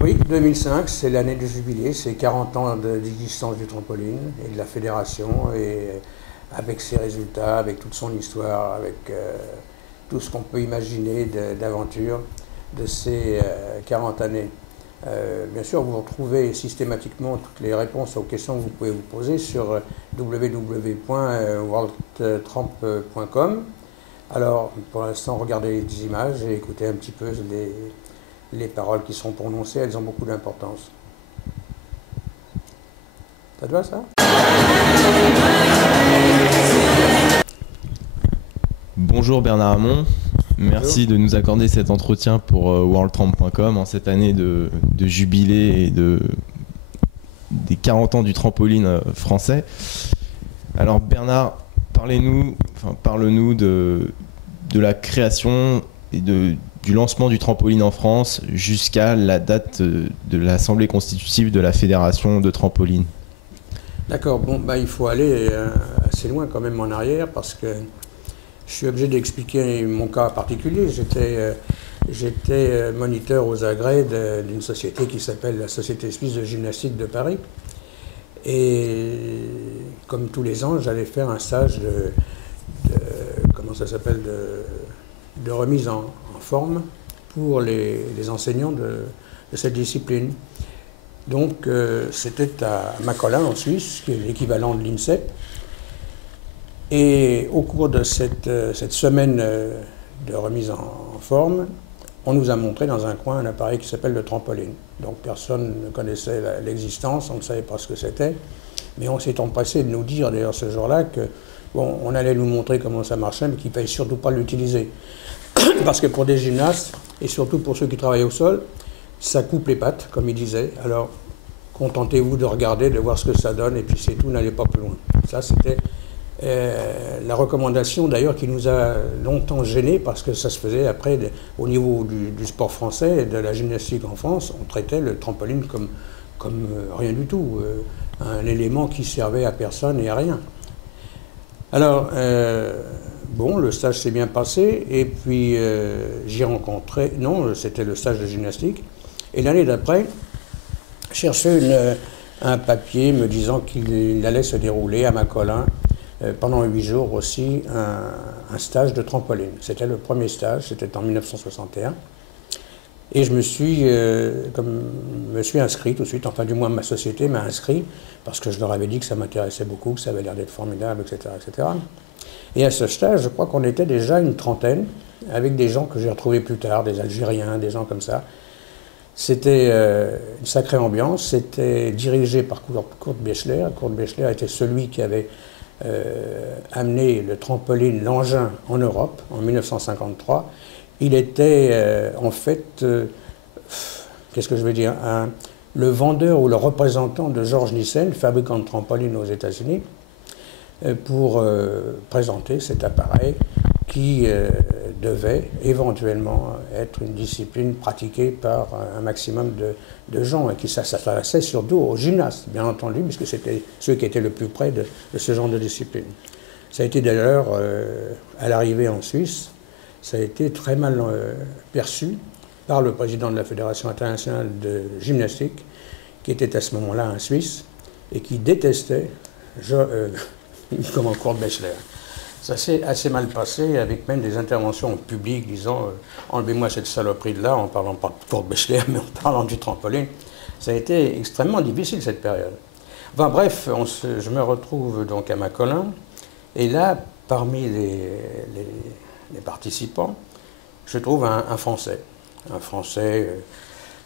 Oui, 2005, c'est l'année du jubilé, c'est 40 ans d'existence du trampoline et de la fédération, et avec ses résultats, avec toute son histoire, avec tout ce qu'on peut imaginer d'aventure de ces 40 années. Bien sûr, vous retrouvez systématiquement toutes les réponses aux questions que vous pouvez vous poser sur www.worldtramp.com. Alors, pour l'instant, regardez les images et écoutez un petit peu les paroles qui sont prononcées, elles ont beaucoup d'importance. Ça te va, ça? Bonjour Bernard Hamon, merci Bonjour. de nous accorder cet entretien pour worldtramp.com en cette année de jubilé et des 40 ans du trampoline français. Alors Bernard, parle-nous de la création et du lancement du trampoline en France jusqu'à la date de l'Assemblée constitutive de la Fédération de trampoline. D'accord, bon, bah, il faut aller assez loin quand même en arrière parce que je suis obligé d'expliquer mon cas particulier. J'étais moniteur aux agrès d'une société qui s'appelle la Société Suisse de Gymnastique de Paris. Et comme tous les ans, j'allais faire un stage comment ça s'appelle, de remise en forme pour les enseignants de cette discipline. Donc c'était à Macolin en Suisse, qui est l'équivalent de l'INSEP. Et au cours de cette semaine de remise en forme, on nous a montré dans un coin un appareil qui s'appelle le trampoline. Donc personne ne connaissait l'existence, on ne savait pas ce que c'était. Mais on s'est empressé de nous dire d'ailleurs ce jour-là que bon, on allait nous montrer comment ça marchait, mais qu'il ne fallait surtout pas l'utiliser. Parce que pour des gymnastes, et surtout pour ceux qui travaillent au sol, ça coupe les pattes, comme il disait. Alors contentez-vous de regarder, de voir ce que ça donne, et puis c'est tout, n'allez pas plus loin. Ça, c'était la recommandation d'ailleurs qui nous a longtemps gênés, parce que ça se faisait après au niveau du sport français et de la gymnastique en France, on traitait le trampoline comme rien du tout, un élément qui servait à personne et à rien. Alors, bon, le stage s'est bien passé, et puis j'ai rencontré, non, c'était le stage de gymnastique, et l'année d'après, cherchais un papier me disant qu'il allait se dérouler à Macolin pendant 8 jours aussi un stage de trampoline. C'était le premier stage, c'était en 1961. Et je me suis inscrit tout de suite, enfin du moins ma société m'a inscrit, parce que je leur avais dit que ça m'intéressait beaucoup, que ça avait l'air d'être formidable, etc., etc. Et à ce stage, je crois qu'on était déjà une trentaine, avec des gens que j'ai retrouvés plus tard, des Algériens, des gens comme ça. C'était une sacrée ambiance, c'était dirigé par Kurt Bechler. Kurt Bechler était celui qui avait amené le trampoline, l'engin en Europe en 1953. Il était en fait, qu'est-ce que je veux dire, le vendeur ou le représentant de George Nissen, fabricant de trampolines aux États-Unis, pour présenter cet appareil qui devait éventuellement être une discipline pratiquée par un maximum de gens, et qui s'adressait surtout aux gymnastes, bien entendu, puisque c'était ceux qui étaient le plus près de ce genre de discipline. Ça a été d'ailleurs, à l'arrivée en Suisse, ça a été très mal perçu par le président de la Fédération internationale de gymnastique, qui était à ce moment-là un Suisse, et qui détestait Kurt Bechler. Ça s'est assez mal passé, avec même des interventions publiques disant enlevez-moi cette saloperie de là, en parlant pas de Kurt Bechler, mais en parlant du trampoline. Ça a été extrêmement difficile cette période. Enfin bref, je me retrouve donc à Macolin, et là, parmi les participants, je trouve un Français. Un Français,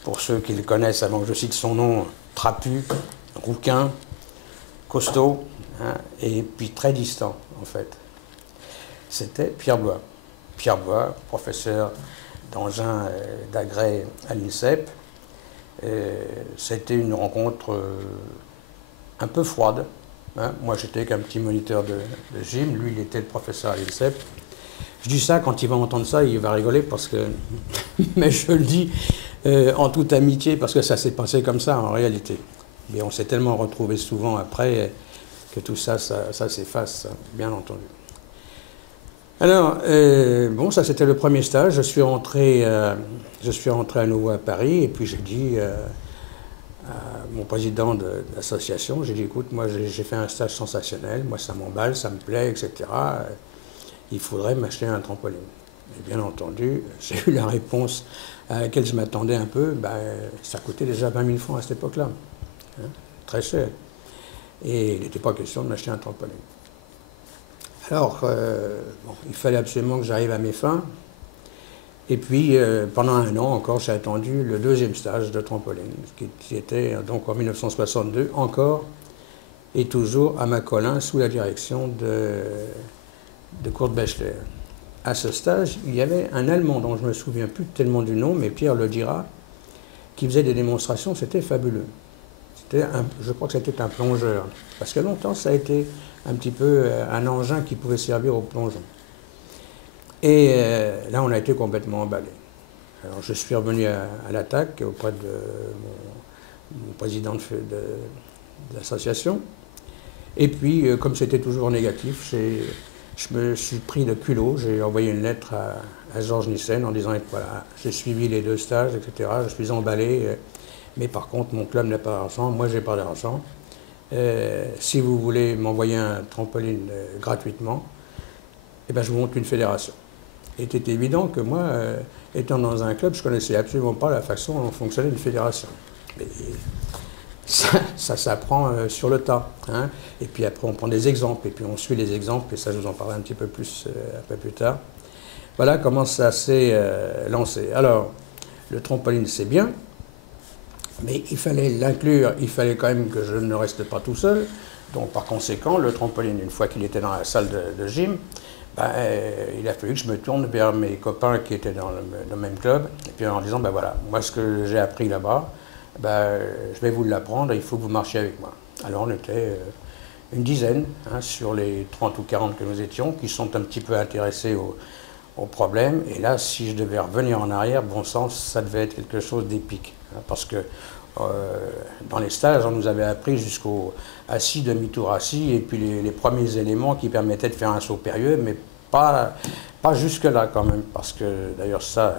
pour ceux qui le connaissent avant que je cite son nom, trapu, rouquin, costaud, hein, et puis très distant en fait. C'était Pierre Blois. Pierre Blois, professeur d'engin d'agrès à l'INSEP. C'était une rencontre un peu froide. Hein. Moi, j'étais qu'un petit moniteur de gym. Lui, il était le professeur à l'INSEP. Je dis ça, quand il va entendre ça, il va rigoler parce que... Mais je le dis en toute amitié, parce que ça s'est passé comme ça en réalité. Mais on s'est tellement retrouvés souvent après que tout ça, ça s'efface, bien entendu. Alors, bon, ça c'était le premier stage. Je suis rentré à nouveau à Paris et puis j'ai dit à mon président de l'association, j'ai dit, écoute, moi j'ai fait un stage sensationnel, moi ça m'emballe, ça me plaît, etc. Il faudrait m'acheter un trampoline. Et bien entendu, j'ai eu la réponse à laquelle je m'attendais un peu, ben, ça coûtait déjà 20 000 francs à cette époque-là, hein, très cher. Et il n'était pas question de m'acheter un trampoline. Alors, bon, il fallait absolument que j'arrive à mes fins. Et puis, pendant un an encore, j'ai attendu le deuxième stage de trampoline, qui était donc en 1962, encore et toujours à Macolin, sous la direction de Kurt Bechler. À ce stage, il y avait un Allemand dont je ne me souviens plus tellement du nom, mais Pierre le dira, qui faisait des démonstrations, c'était fabuleux. Je crois que c'était un plongeur, parce que longtemps, ça a été un petit peu un engin qui pouvait servir au plongeon. Et là, on a été complètement emballé. Alors, je suis revenu à l'attaque auprès de mon président de l'association. Et puis, comme c'était toujours négatif, je me suis pris de culot. J'ai envoyé une lettre à Georges Nissen en disant, voilà, j'ai suivi les 2 stages, etc. Je suis emballé, mais par contre, mon club n'a pas d'argent, moi, j'ai pas d'argent. Si vous voulez m'envoyer un trampoline gratuitement, eh ben, je vous montre une fédération. Il était évident que moi, étant dans un club, je ne connaissais absolument pas la façon dont fonctionnait une fédération. Mais ça s'apprend sur le tas, hein. Et puis après, on prend des exemples, et puis on suit les exemples, et ça, je vous en parlerai un petit peu plus un peu plus tard. Voilà comment ça s'est lancé. Alors, le trampoline, c'est bien, mais il fallait l'inclure, il fallait quand même que je ne reste pas tout seul. Donc, par conséquent, le trampoline, une fois qu'il était dans la salle de gym, ben, il a fallu que je me tourne vers mes copains qui étaient dans le même club, et puis en disant, ben voilà, moi, ce que j'ai appris là-bas, ben, je vais vous l'apprendre, il faut que vous marchiez avec moi. Alors, on était une dizaine, hein, sur les 30 ou 40 que nous étions, qui sont un petit peu intéressés au problème. Et là, si je devais revenir en arrière, bon sens, ça devait être quelque chose d'épique. Hein, parce que dans les stages, on nous avait appris jusqu'au assis, demi-tour assis, et puis les premiers éléments qui permettaient de faire un saut périlleux, mais pas jusque-là quand même. Parce que d'ailleurs, ça,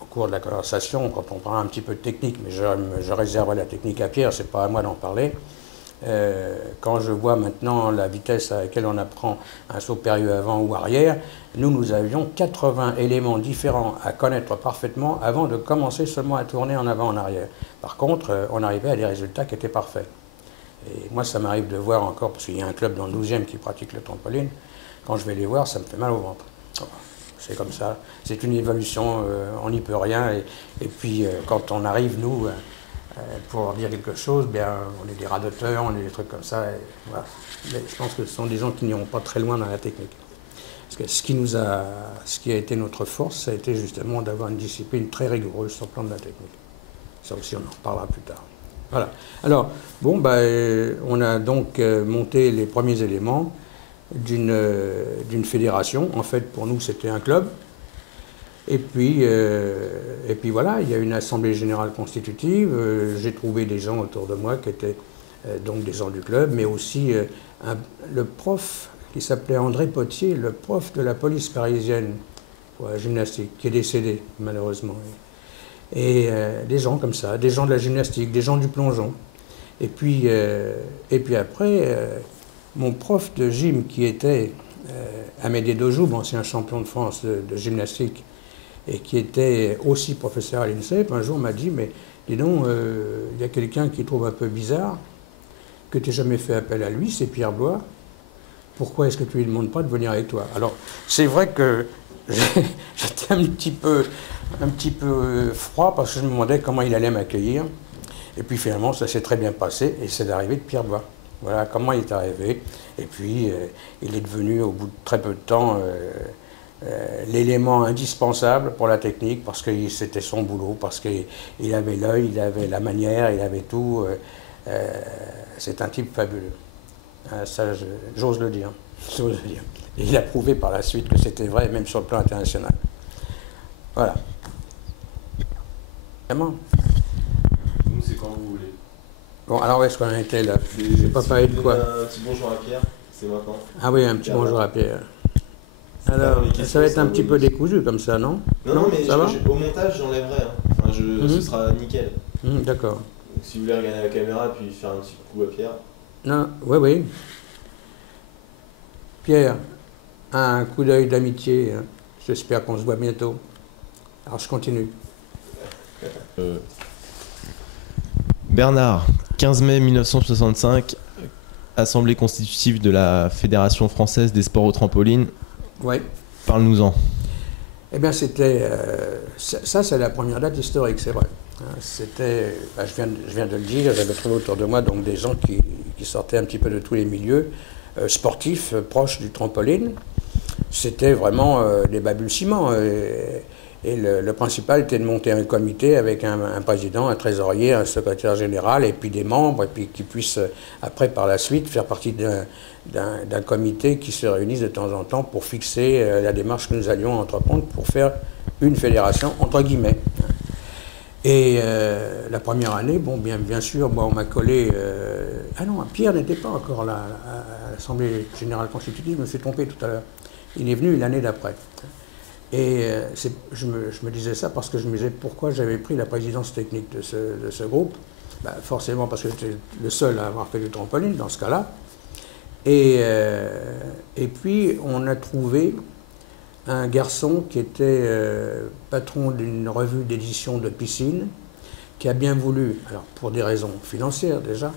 au cours de la conversation, quand on parle un petit peu de technique, mais je réserverai la technique à Pierre, c'est pas à moi d'en parler. Quand je vois maintenant la vitesse à laquelle on apprend un saut périlleux avant ou arrière, nous avions 80 éléments différents à connaître parfaitement avant de commencer seulement à tourner en avant en arrière. Par contre, on arrivait à des résultats qui étaient parfaits. Et moi, ça m'arrive de voir encore, parce qu'il y a un club dans le 12e qui pratique le trampoline, quand je vais les voir, ça me fait mal au ventre. C'est comme ça, c'est une évolution, on n'y peut rien. Et puis, quand on arrive, nous, pour dire quelque chose, bien, on est des radoteurs, on est des trucs comme ça. Et voilà. Mais je pense que ce sont des gens qui n'iront pas très loin dans la technique. Parce que ce qui a été notre force, ça a été justement d'avoir une discipline très rigoureuse sur le plan de la technique. Ça aussi, on en reparlera plus tard. Voilà. Alors, bon, on a donc monté les premiers éléments d'une fédération. En fait, pour nous, c'était un club. Et puis voilà, il y a une assemblée générale constitutive. J'ai trouvé des gens autour de moi qui étaient donc des gens du club, mais aussi le prof qui s'appelait André Potier, le prof de la police parisienne pour la gymnastique, qui est décédé malheureusement. Et des gens comme ça, des gens de la gymnastique, des gens du plongeon. Et puis après, mon prof de gym qui était Amédée Dojoub, ancien champion de France de gymnastique, et qui était aussi professeur à l'INSEP, un jour m'a dit, mais dis donc, il y a quelqu'un qui trouve un peu bizarre, que tu n'aies jamais fait appel à lui, c'est Pierre Blois. Pourquoi est-ce que tu ne lui demandes pas de venir avec toi? Alors, c'est vrai que j'étais un petit peu froid, parce que je me demandais comment il allait m'accueillir. Et puis finalement, ça s'est très bien passé, et c'est l'arrivée de Pierre Blois. Voilà comment il est arrivé. Et puis, il est devenu, au bout de très peu de temps, l'élément indispensable pour la technique, parce que c'était son boulot, parce qu'il avait l'œil, il avait la manière, il avait tout. C'est un type fabuleux. Ça, j'ose le dire. J'ose le dire. Et il a prouvé par la suite que c'était vrai, même sur le plan international. Voilà. Vraiment. C'est quand vous voulez. Bon, alors où est-ce qu'on en était là? Je n'ai pas parlé de quoi? Un petit bonjour à Pierre. C'est maintenant. Ah oui, un petit bonjour à Pierre. Alors, ça va être un petit peu décousu comme ça, non? Non, mais ça va au montage, j'enlèverai. Hein. Enfin, ce sera nickel. D'accord. Donc, si vous voulez regarder la caméra puis faire un petit coup à Pierre. Non, oui. Pierre, un coup d'œil d'amitié. Hein. J'espère qu'on se voit bientôt. Alors, je continue. Bernard, 15 mai 1965, Assemblée constitutive de la Fédération française des sports au trampoline. Oui. Parle-nous-en. Eh bien, c'était... ça, c'est la première date historique, c'est vrai. C'était... je viens de le dire, j'avais trouvé autour de moi donc, des gens qui sortaient un petit peu de tous les milieux sportifs proches du trampoline. C'était vraiment des balbutiements. Et le principal était de monter un comité avec un président, un trésorier, un secrétaire général, et puis des membres, et puis qui puissent après, par la suite, faire partie d'un comité qui se réunisse de temps en temps pour fixer la démarche que nous allions entreprendre pour faire une fédération, entre guillemets. Et la première année, bon, bien sûr, moi, on m'a collé... Ah non, Pierre n'était pas encore là à l'Assemblée générale constitutive, je me suis trompé tout à l'heure. Il est venu l'année d'après. Et je me disais ça parce que je me disais pourquoi j'avais pris la présidence technique de ce groupe. Forcément parce que j'étais le seul à avoir fait du trampoline dans ce cas-là. Et puis on a trouvé un garçon qui était patron d'une revue d'édition de piscine, qui a bien voulu, alors pour des raisons financières déjà,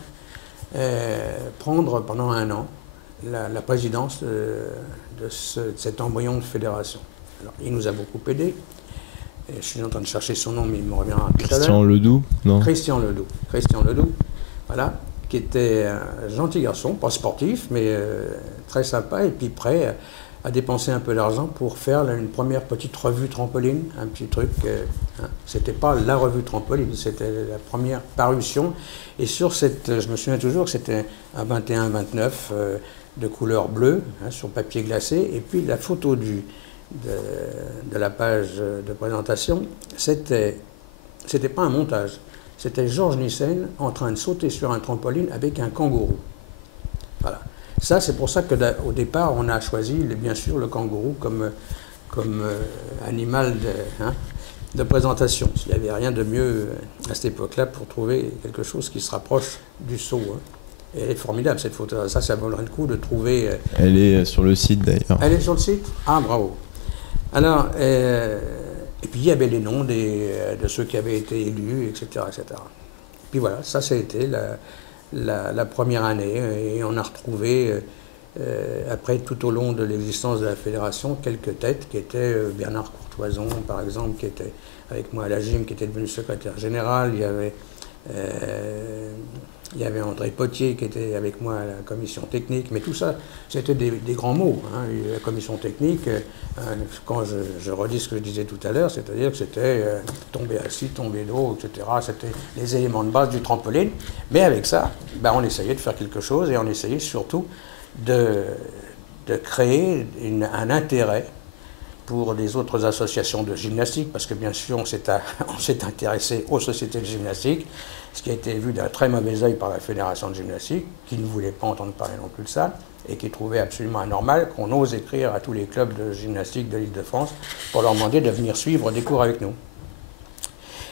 prendre pendant 1 an la présidence de cet embryon de fédération. Alors, il nous a beaucoup aidés. Je suis en train de chercher son nom, mais il me reviendra tout à l'heure. Christian Ledoux, non? Christian Ledoux, voilà, qui était un gentil garçon, pas sportif, mais très sympa, et puis prêt à dépenser un peu d'argent pour faire une première petite revue trampoline, un petit truc. C'était pas la revue trampoline, c'était la première parution. Et sur cette, je me souviens toujours que c'était un 21-29 de couleur bleue, sur papier glacé, et puis la photo de la page de présentation, c'était pas un montage, c'était Georges Nissen en train de sauter sur un trampoline avec un kangourou. Voilà. Ça, c'est pour ça qu'au départ, on a choisi, bien sûr, le kangourou comme animal de présentation. Il n'y avait rien de mieux à cette époque-là pour trouver quelque chose qui se rapproche du saut. Et elle est formidable, cette photo. Ça vaudrait le coup de trouver... Elle est sur le site, d'ailleurs. Elle est sur le site? Ah, bravo. Alors, et puis il y avait les noms de ceux qui avaient été élus, etc., etc. Puis voilà, ça a été la première année, et on a retrouvé, après, tout au long de l'existence de la fédération, quelques têtes qui étaient Bernard Courtoison, par exemple, qui était avec moi à la gym, qui était devenu secrétaire général. Il y avait André Potier qui était avec moi à la commission technique, mais tout ça, c'était des grands mots. La commission technique, quand je redis ce que je disais tout à l'heure, c'est-à-dire que c'était tomber assis, tomber dos, etc. C'était les éléments de base du trampoline. Mais avec ça, on essayait de faire quelque chose, et on essayait surtout de créer un intérêt pour les autres associations de gymnastique, parce que bien sûr on s'est intéressé aux sociétés de gymnastique, ce qui a été vu d'un très mauvais œil par la Fédération de gymnastique, qui ne voulait pas entendre parler non plus de ça, et qui trouvait absolument anormal qu'on ose écrire à tous les clubs de gymnastique de l'Île-de-France pour leur demander de venir suivre des cours avec nous.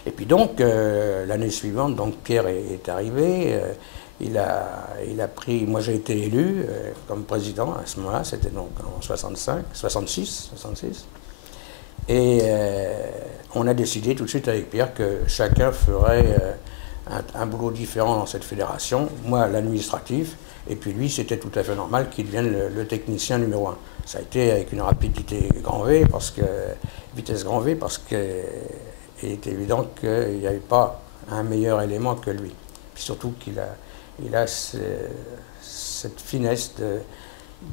Et puis donc, l'année suivante, donc Pierre est arrivé, il a pris, moi j'ai été élu comme président à ce moment-là, c'était donc en 66, et on a décidé tout de suite avec Pierre que chacun ferait un boulot différent dans cette fédération, moi l'administratif, et puis lui c'était tout à fait normal qu'il devienne le technicien numéro 1. Ça a été avec une rapidité vitesse grand V, parce qu'il est évident qu'il n'y avait pas un meilleur élément que lui. Puis surtout qu'il a cette finesse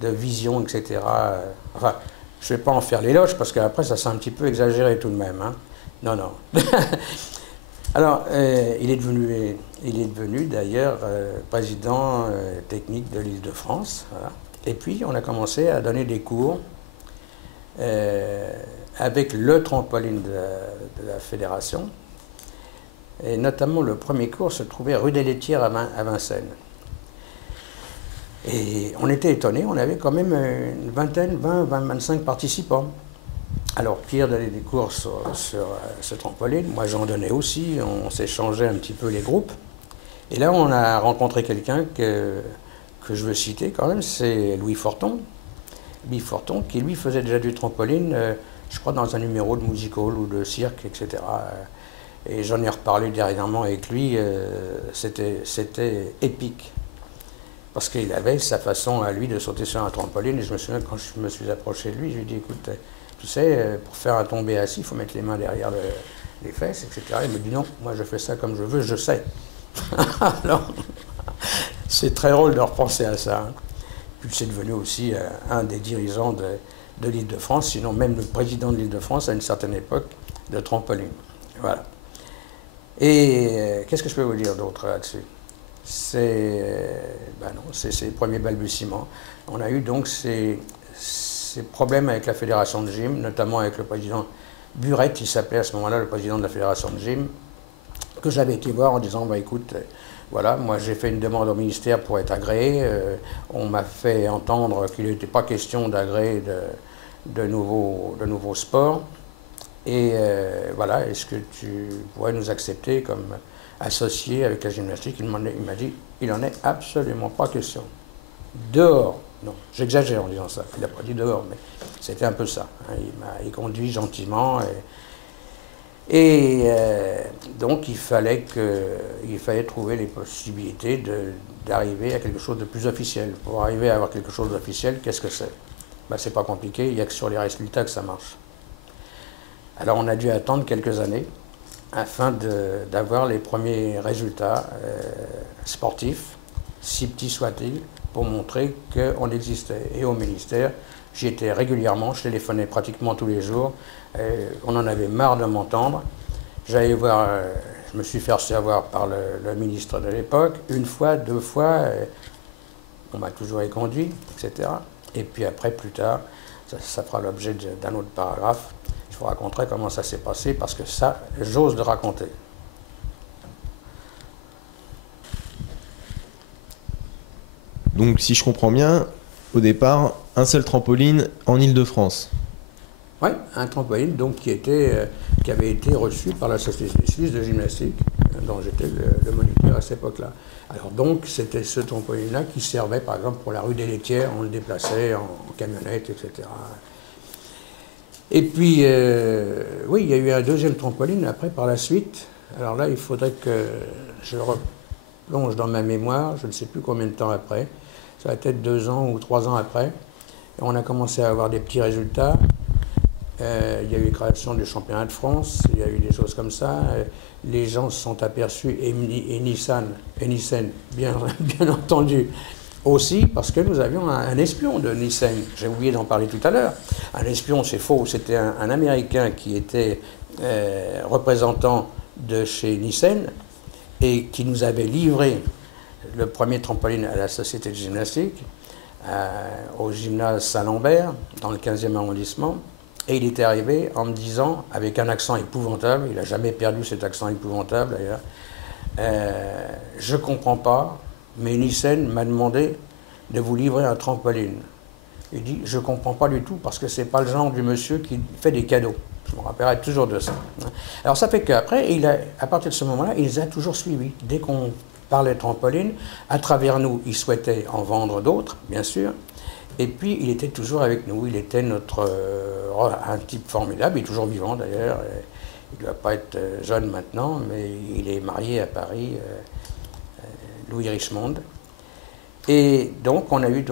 de vision, etc. Enfin, je ne vais pas en faire l'éloge, parce qu'après, ça s'est un petit peu exagéré tout de même. Non. Alors, il est devenu d'ailleurs président technique de l'Île-de-France. Voilà. Et puis, on a commencé à donner des cours avec le trampoline de la fédération. Et notamment, le premier cours se trouvait rue des Laitières à Vincennes. Et on était étonnés, on avait quand même une vingtaine, 20, 25 participants. Alors Pierre donnait des cours sur ce trampoline, moi j'en donnais aussi, on s'échangeait un petit peu les groupes. Et là on a rencontré quelqu'un que je veux citer quand même, c'est Louis Forton. Louis Forton qui lui faisait déjà du trampoline, je crois dans un numéro de music hall ou de cirque, etc. Et j'en ai reparlé dernièrement avec lui, c'était épique. Parce qu'il avait sa façon à lui de sauter sur un trampoline. Et je me souviens, quand je me suis approché de lui, je lui ai dit, écoute, tu sais, pour faire un tombé assis, il faut mettre les mains derrière les fesses, etc. Il me dit, non, moi je fais ça comme je veux, je sais. Alors, c'est très drôle de repenser à ça. Hein. Puis c'est devenu aussi un des dirigeants de l'Île-de-France, sinon même le président de l'Île-de-France à une certaine époque de trampoline. Voilà. Et qu'est-ce que je peux vous dire d'autre là-dessus? C'est les premiers balbutiements. On a eu donc ces problèmes avec la fédération de gym, notamment avec le président Burette, il s'appelait à ce moment-là le président de la fédération de gym, que j'avais été voir en disant, bah, écoute, voilà, moi j'ai fait une demande au ministère pour être agréé, on m'a fait entendre qu'il n'était pas question d'agréer de nouveaux sports, et voilà, est-ce que tu pourrais nous accepter comme associé avec la gymnastique? Il m'a dit, il n'en est absolument pas question. Dehors, non, j'exagère en disant ça, il n'a pas dit dehors, mais c'était un peu ça. Hein. Il m'a conduit gentiment, et donc il fallait trouver les possibilités d'arriver à quelque chose de plus officiel. Pour arriver à avoir quelque chose d'officiel, qu'est-ce que c'est? Ben, c'est pas compliqué, il n'y a que sur les résultats que ça marche. Alors on a dû attendre quelques années afin d'avoir les premiers résultats sportifs, si petits soient-ils, pour montrer qu'on existait. Et au ministère, j'y étais régulièrement, je téléphonais pratiquement tous les jours, on en avait marre de m'entendre. J'allais voir, je me suis fait recevoir par le ministre de l'époque, une fois, deux fois, on m'a toujours éconduit, etc. Et puis après, plus tard, ça fera l'objet d'un autre paragraphe, je vous raconterai comment ça s'est passé, parce que ça, j'ose de raconter. Donc, si je comprends bien, au départ, un seul trampoline en Île-de-France. Oui, un trampoline donc, qui avait été reçu par la Société suisse de gymnastique, dont j'étais le moniteur à cette époque-là. Alors donc, c'était ce trampoline-là qui servait, par exemple, pour la rue des Laitières, on le déplaçait en camionnette, etc. Et puis, oui, il y a eu un deuxième trampoline après, par la suite. Alors là, il faudrait que je replonge dans ma mémoire, je ne sais plus combien de temps après. Ça va être 2 ans ou 3 ans après. Et on a commencé à avoir des petits résultats. Il y a eu la création du championnat de France, il y a eu des choses comme ça. Les gens se sont aperçus, et Nissan, bien entendu, aussi, parce que nous avions un espion de Nissan. J'ai oublié d'en parler tout à l'heure. Un espion, c'est faux, c'était un Américain qui était représentant de chez Nissan et qui nous avait livré le premier trampoline à la Société de gymnastique, au gymnase Saint-Lambert, dans le 15e arrondissement. Et il était arrivé en me disant, avec un accent épouvantable, il n'a jamais perdu cet accent épouvantable d'ailleurs, je ne comprends pas, mais Nissan m'a demandé de vous livrer un trampoline. Il dit, je ne comprends pas du tout, parce que ce n'est pas le genre du monsieur qui fait des cadeaux. Je me rappellerai toujours de ça. Alors ça fait qu'après, à partir de ce moment-là, il les a toujours suivis. Dès qu'on parlait trampoline, à travers nous, il souhaitait en vendre d'autres, bien sûr. Et puis, il était toujours avec nous. Il était un type formidable. Il est toujours vivant, d'ailleurs. Il ne doit pas être jeune maintenant, mais il est marié à Paris, Louis Richemond. Et donc, on a eu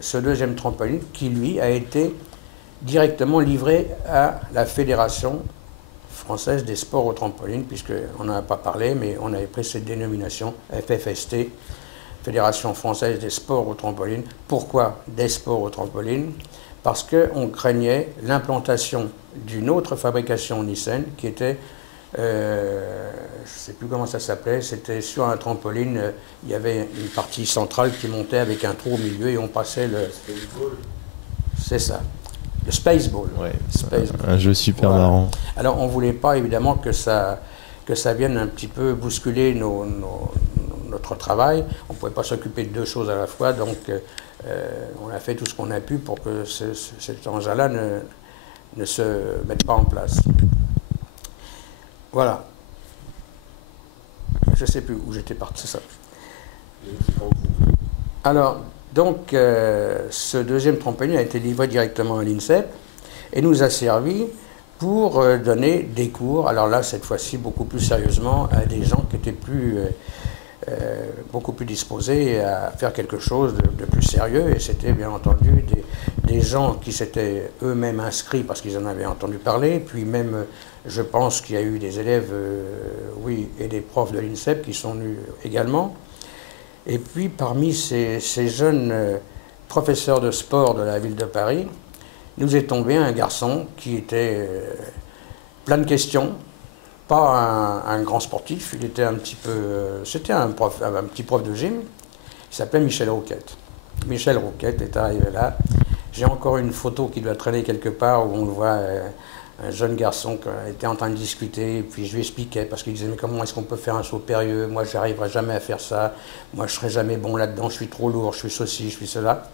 ce deuxième trampoline qui, lui, a été directement livré à la Fédération française des sports au trampoline, puisqu'on n'en a pas parlé, mais on avait pris cette dénomination, FFST, Fédération française des sports au trampoline. Pourquoi des sports au trampoline? Parce qu'on craignait l'implantation d'une autre fabrication Nissan qui était, je ne sais plus comment ça s'appelait, c'était sur un trampoline, il y avait une partie centrale qui montait avec un trou au milieu et on passait le... C'est ça, le Spaceball. Ouais, Spaceball. Un jeu super marrant. Alors on ne voulait pas évidemment que ça vienne un petit peu bousculer notre travail. On ne pouvait pas s'occuper de 2 choses à la fois, donc on a fait tout ce qu'on a pu pour que cet engin-là ne se mette pas en place. Voilà. Je ne sais plus où j'étais parti, c'est ça. Alors, donc, ce deuxième trampoline a été livré directement à l'INSEP et nous a servi pour donner des cours, alors là, cette fois-ci, beaucoup plus sérieusement, à des gens qui étaient beaucoup plus disposés à faire quelque chose de plus sérieux. Et c'était bien entendu des gens qui s'étaient eux-mêmes inscrits parce qu'ils en avaient entendu parler. Puis même, je pense qu'il y a eu des élèves, oui, et des profs de l'INSEP qui sont venus également. Et puis parmi ces jeunes professeurs de sport de la ville de Paris, nous est tombé un garçon qui était plein de questions. Pas un grand sportif, il était un petit peu... c'était un petit prof de gym, il s'appelait Michel Rouquette. Michel Rouquette est arrivé là. J'ai encore une photo qui doit traîner quelque part où on le voit, un jeune garçon qui était en train de discuter, et puis je lui expliquais, parce qu'il disait, mais comment est-ce qu'on peut faire un saut périlleux? Moi, je n'arriverai jamais à faire ça. Moi, je ne serai jamais bon là-dedans, je suis trop lourd, je suis ceci, je suis cela.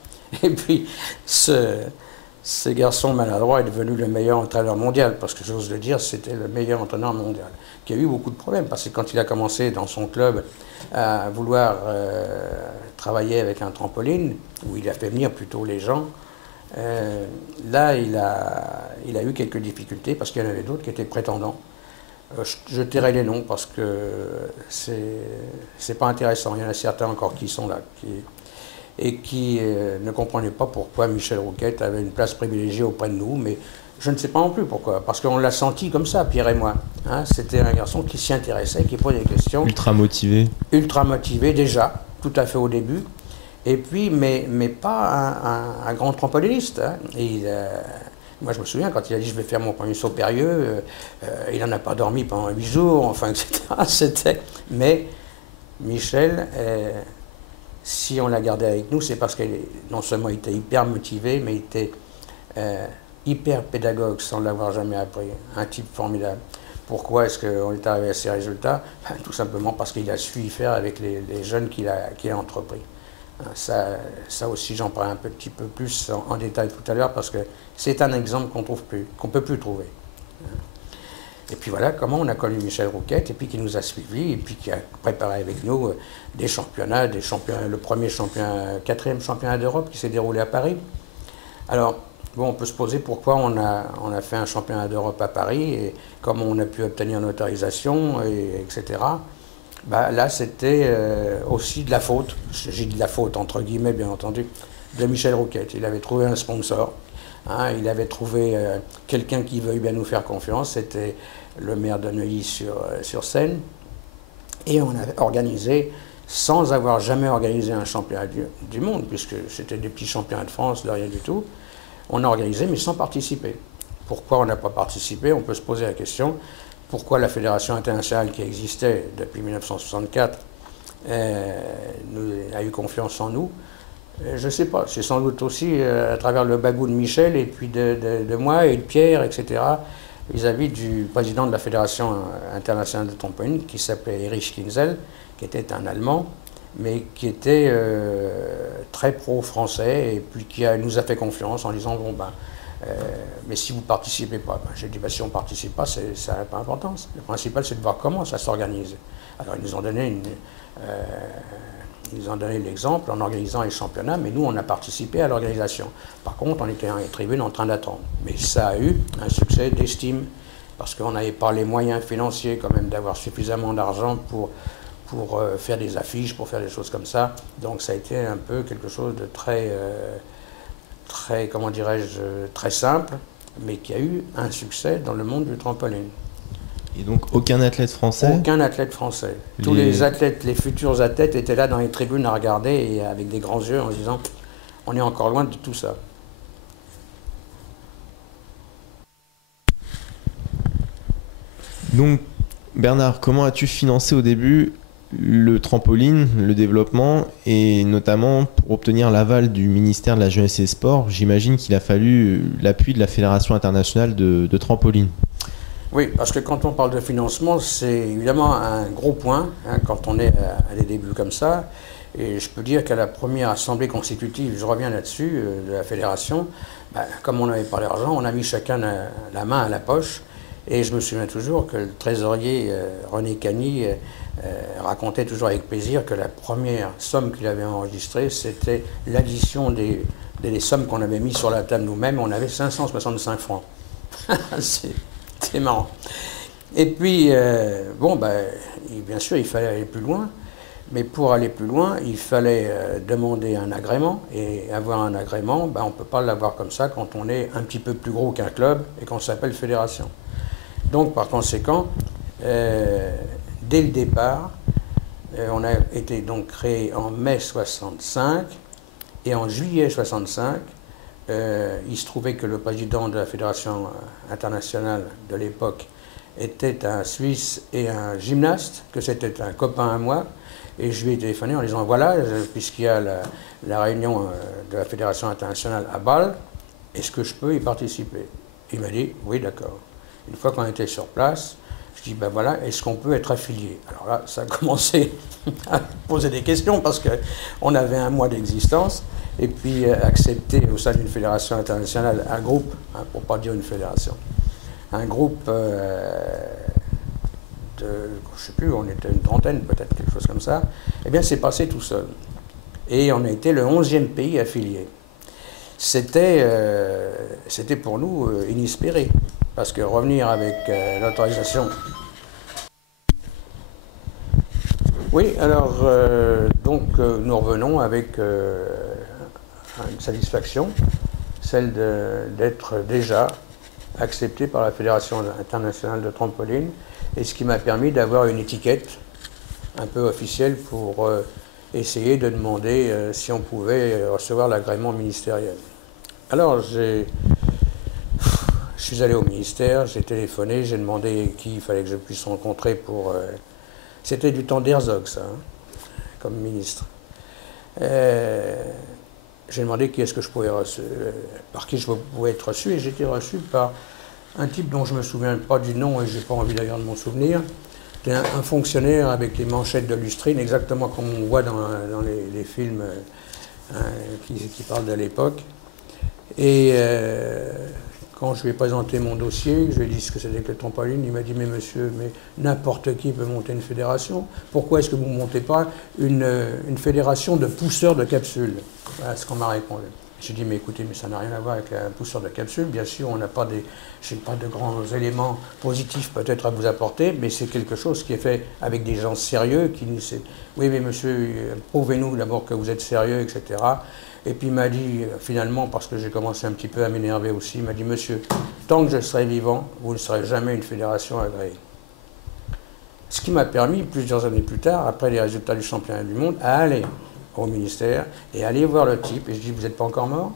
Et puis, ce garçon maladroit est devenu le meilleur entraîneur mondial, parce que j'ose le dire, c'était le meilleur entraîneur mondial, qui a eu beaucoup de problèmes, parce que quand il a commencé dans son club à vouloir travailler avec un trampoline, où il a fait venir plutôt les gens, là il a eu quelques difficultés, parce qu'il y en avait d'autres qui étaient prétendants. Je tairai les noms, parce que c'est pas intéressant, il y en a certains encore qui sont là, et qui ne comprenaient pas pourquoi Michel Rouquette avait une place privilégiée auprès de nous, mais je ne sais pas non plus pourquoi, parce qu'on l'a senti comme ça, Pierre et moi. Hein, c'était un garçon qui s'y intéressait, qui posait des questions. Ultra motivé. Ultra motivé déjà, tout à fait au début, et puis, mais pas un grand trampoliniste. Hein. Moi je me souviens, quand il a dit je vais faire mon premier saut périlleux, il n'en a pas dormi pendant 8 jours, enfin, etc. Mais Michel... si on l'a gardé avec nous, c'est parce qu'il non seulement il était hyper motivé, mais il était hyper pédagogue sans l'avoir jamais appris. Un type formidable. Pourquoi est-ce qu'on est arrivé à ces résultats? Tout simplement parce qu'il a su y faire avec les jeunes qu'il a entrepris. Ça aussi, j'en parle un petit peu plus en détail tout à l'heure, parce que c'est un exemple qu'on ne peut plus trouver. Et puis voilà comment on a connu Michel Rouquette, et puis qui nous a suivis, et puis qui a préparé avec nous des championnats, le premier championnat, 4e championnat d'Europe qui s'est déroulé à Paris. Alors, bon, on peut se poser pourquoi on a fait un championnat d'Europe à Paris, et comment on a pu obtenir une autorisation, etc. Bah, là, c'était aussi de la faute, j'ai dit de la faute entre guillemets bien entendu, de Michel Rouquette. Il avait trouvé un sponsor, hein, il avait trouvé quelqu'un qui veuille bien nous faire confiance, c'était le maire de Neuilly-sur-Seine, et on a organisé, sans avoir jamais organisé un championnat du monde, puisque c'était des petits championnats de France, de rien du tout, on a organisé mais sans participer. Pourquoi on n'a pas participé? On peut se poser la question. Pourquoi la Fédération internationale qui existait depuis 1964 a eu confiance en nous? Je ne sais pas. C'est sans doute aussi à travers le bagou de Michel et puis de moi et de Pierre, etc., vis-à-vis du président de la Fédération internationale de trampoline, qui s'appelait Erich Kinzel, qui était un Allemand, mais qui était très pro-français, et puis qui nous a fait confiance en disant, bon ben, mais si vous ne participez pas, ben, j'ai dit, ben, si on ne participe pas, ça n'a pas d'importance. Le principal, c'est de voir comment ça s'organise. Alors ils nous ont donné l'exemple en organisant les championnats, mais nous, on a participé à l'organisation. Par contre, on était dans les tribunes en train d'attendre. Mais ça a eu un succès d'estime, parce qu'on n'avait pas les moyens financiers quand même d'avoir suffisamment d'argent pour faire des affiches, pour faire des choses comme ça. Donc ça a été un peu quelque chose de très comment dirais-je, très simple, mais qui a eu un succès dans le monde du trampoline. Et donc aucun athlète français? Aucun athlète français. Tous les athlètes, les futurs athlètes étaient là dans les tribunes à regarder, et avec des grands yeux en se disant on est encore loin de tout ça. Donc Bernard, comment as-tu financé au début le trampoline, le développement, et notamment pour obtenir l'aval du ministère de la Jeunesse et des Sports? J'imagine qu'il a fallu l'appui de la Fédération internationale de trampoline. Oui, parce que quand on parle de financement, c'est évidemment un gros point, hein, quand on est à des débuts comme ça. Et je peux dire qu'à la première assemblée constitutive, je reviens là-dessus, de la fédération, ben, comme on n'avait pas d'argent, on a mis chacun la main à la poche. Et je me souviens toujours que le trésorier René Cagny racontait toujours avec plaisir que la première somme qu'il avait enregistrée, c'était l'addition des sommes qu'on avait mises sur la table nous-mêmes. On avait 565 francs. C'est marrant. Et puis, bon, ben, bien sûr, il fallait aller plus loin. Mais pour aller plus loin, il fallait demander un agrément. Et avoir un agrément, ben, on ne peut pas l'avoir comme ça quand on est un petit peu plus gros qu'un club et qu'on s'appelle fédération. Donc, par conséquent, dès le départ, on a été donc créé en mai 65 et en juillet 65, il se trouvait que le président de la Fédération internationale de l'époque était un Suisse et un gymnaste, que c'était un copain à moi, et je lui ai téléphoné en disant voilà, puisqu'il y a la réunion de la Fédération internationale à Bâle, est-ce que je peux y participer? Il m'a dit oui, d'accord. Une fois qu'on était sur place, je dis ben voilà, est-ce qu'on peut être affilié? Alors là, ça a commencé à poser des questions parce qu'on avait un mois d'existence. Et puis accepter au sein d'une fédération internationale un groupe, hein, pour ne pas dire une fédération, un groupe de, je ne sais plus, on était une trentaine peut-être, quelque chose comme ça, eh bien c'est passé tout seul. Et on a été le 11e pays affilié. C'était pour nous inespéré, parce que revenir avec l'autorisation... Oui, alors, donc nous revenons avec... une satisfaction, celle d'être déjà accepté par la Fédération internationale de trampoline, et ce qui m'a permis d'avoir une étiquette un peu officielle pour essayer de demander si on pouvait recevoir l'agrément ministériel. Alors, je suis allé au ministère, j'ai téléphoné, j'ai demandé qui il fallait que je puisse rencontrer pour... C'était du temps d'Herzog, ça, hein, comme ministre. J'ai demandé par qui je pouvais être reçu, et j'ai été reçu par un type dont je ne me souviens pas du nom, et je n'ai pas envie d'ailleurs de m'en souvenir. C'était un fonctionnaire avec les manchettes de lustrine, exactement comme on voit dans les films qui parlent de l'époque. Et quand je lui ai présenté mon dossier, je lui ai dit ce que c'était que le trampoline, il m'a dit « Mais monsieur, mais n'importe qui peut monter une fédération. Pourquoi est-ce que vous ne montez pas une fédération de pousseurs de capsules ?» Voilà ce qu'on m'a répondu. J'ai dit « Mais écoutez, mais ça n'a rien à voir avec un pousseur de capsules. Bien sûr, on n'a pas j'ai pas de grands éléments positifs peut-être à vous apporter, mais c'est quelque chose qui est fait avec des gens sérieux qui disent « Oui, mais monsieur, prouvez-nous d'abord que vous êtes sérieux, etc. » Et puis il m'a dit, finalement, parce que j'ai commencé un petit peu à m'énerver aussi, il m'a dit « Monsieur, tant que je serai vivant, vous ne serez jamais une fédération agréée. » Ce qui m'a permis, plusieurs années plus tard, après les résultats du championnat du monde, à aller au ministère et aller voir le type. Et je dis « Vous n'êtes pas encore mort ?»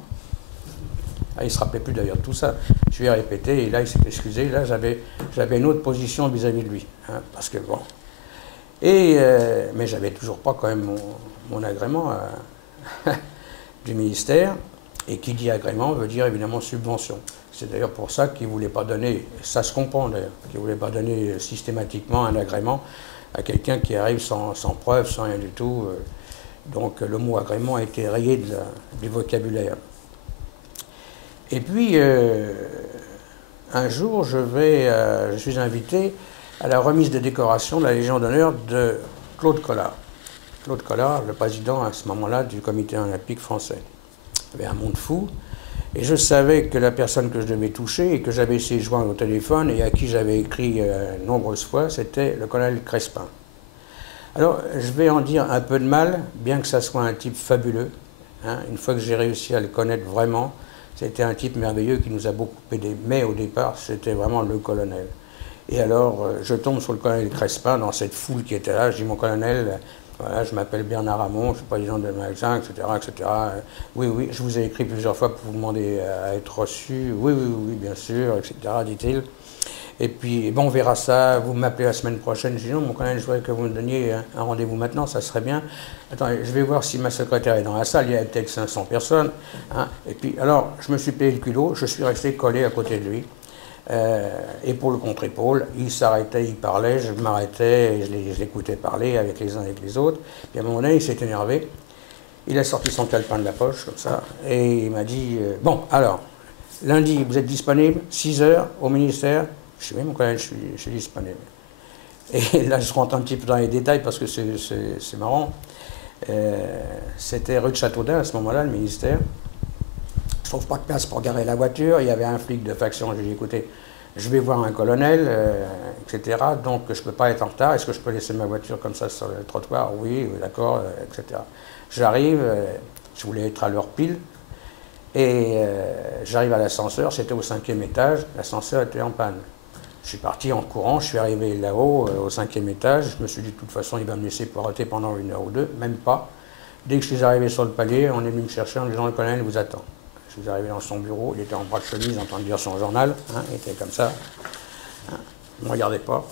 Il ne se rappelait plus d'ailleurs de tout ça. Je lui ai répété, et là il s'est excusé. Là j'avais une autre position vis-à-vis de lui. Hein, parce que bon. Mais j'avais toujours pas quand même mon agrément du ministère, et qui dit agrément veut dire évidemment subvention. C'est d'ailleurs pour ça qu'ils ne voulaient pas donner, ça se comprend d'ailleurs, qu'ils ne voulaient pas donner systématiquement un agrément à quelqu'un qui arrive sans preuve, sans rien du tout. Donc le mot agrément a été rayé du vocabulaire. Et puis, un jour, je suis invité à la remise de décoration de la Légion d'honneur de Claude Collard. Claude Collard, le président à ce moment-là du comité olympique français. Il y avait un monde fou, et je savais que la personne que je devais toucher, et que j'avais essayé de joindre au téléphone, et à qui j'avais écrit nombreuses fois, c'était le colonel Crespin. Alors, je vais en dire un peu de mal, bien que ça soit un type fabuleux. Hein, une fois que j'ai réussi à le connaître vraiment, c'était un type merveilleux qui nous a beaucoup aidés. Mais au départ, c'était vraiment le colonel. Et alors, je tombe sur le colonel Crespin dans cette foule qui était là. Je dis, mon colonel, voilà, je m'appelle Bernard Hamon, je suis président de magasin, etc., etc. Oui, oui, je vous ai écrit plusieurs fois pour vous demander à être reçu. Oui, oui, oui, bien sûr, etc., dit-il. Et puis, bon, on verra ça, vous m'appelez la semaine prochaine. Je dis, non, mon colonel, je voudrais que vous me donniez un rendez-vous maintenant, ça serait bien. Attendez, je vais voir si ma secrétaire est dans la salle, il y a peut-être 500 personnes. Hein. Et puis, alors, je me suis payé le culot, je suis resté collé à côté de lui. épaule contre épaule. Il s'arrêtait, il parlait, je m'arrêtais, et je l'écoutais parler avec les uns et avec les autres. Puis à un moment donné, il s'est énervé. Il a sorti son calepin de la poche, comme ça, et il m'a dit bon, alors, lundi, vous êtes disponible, 6 heures, au ministère. Je dis oui, mon collègue, je suis disponible. Et là, je rentre un petit peu dans les détails parce que c'est marrant. C'était rue de Châteaudun à ce moment-là, le ministère. Je trouve pas de place pour garer la voiture. Il y avait un flic de faction. J'ai dit écoutez, je vais voir un colonel, etc. Donc je ne peux pas être en retard. Est-ce que je peux laisser ma voiture comme ça sur le trottoir? Oui, d'accord, etc. J'arrive, je voulais être à l'heure pile. Et j'arrive à l'ascenseur, c'était au 5e étage. L'ascenseur était en panne. Je suis parti en courant, je suis arrivé là-haut, au 5e étage. Je me suis dit de toute façon, il va me laisser poireauter pendant 1 heure ou 2, même pas. Dès que je suis arrivé sur le palier, on est venu me chercher en me disant le colonel vous attend. Je suis arrivé dans son bureau, il était en bras de chemise en train de lire son journal, hein, il était comme ça, hein, il ne me regardait pas.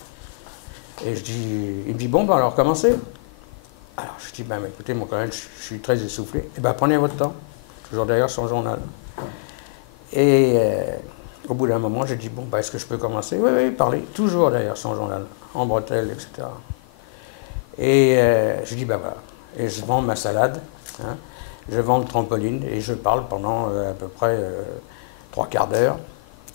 Et il me dit bon, ben alors commencez. Alors je dis ben écoutez mon colonel, je suis très essoufflé. Eh ben prenez votre temps, toujours derrière son journal. Et au bout d'un moment, j'ai dit bon, ben, est-ce que je peux commencer? Oui, oui, parlez, toujours derrière son journal, en bretelles, etc. Et je dis ben voilà, et je vends ma salade. Hein, je vends le trampoline et je parle pendant à peu près 3/4 d'heure.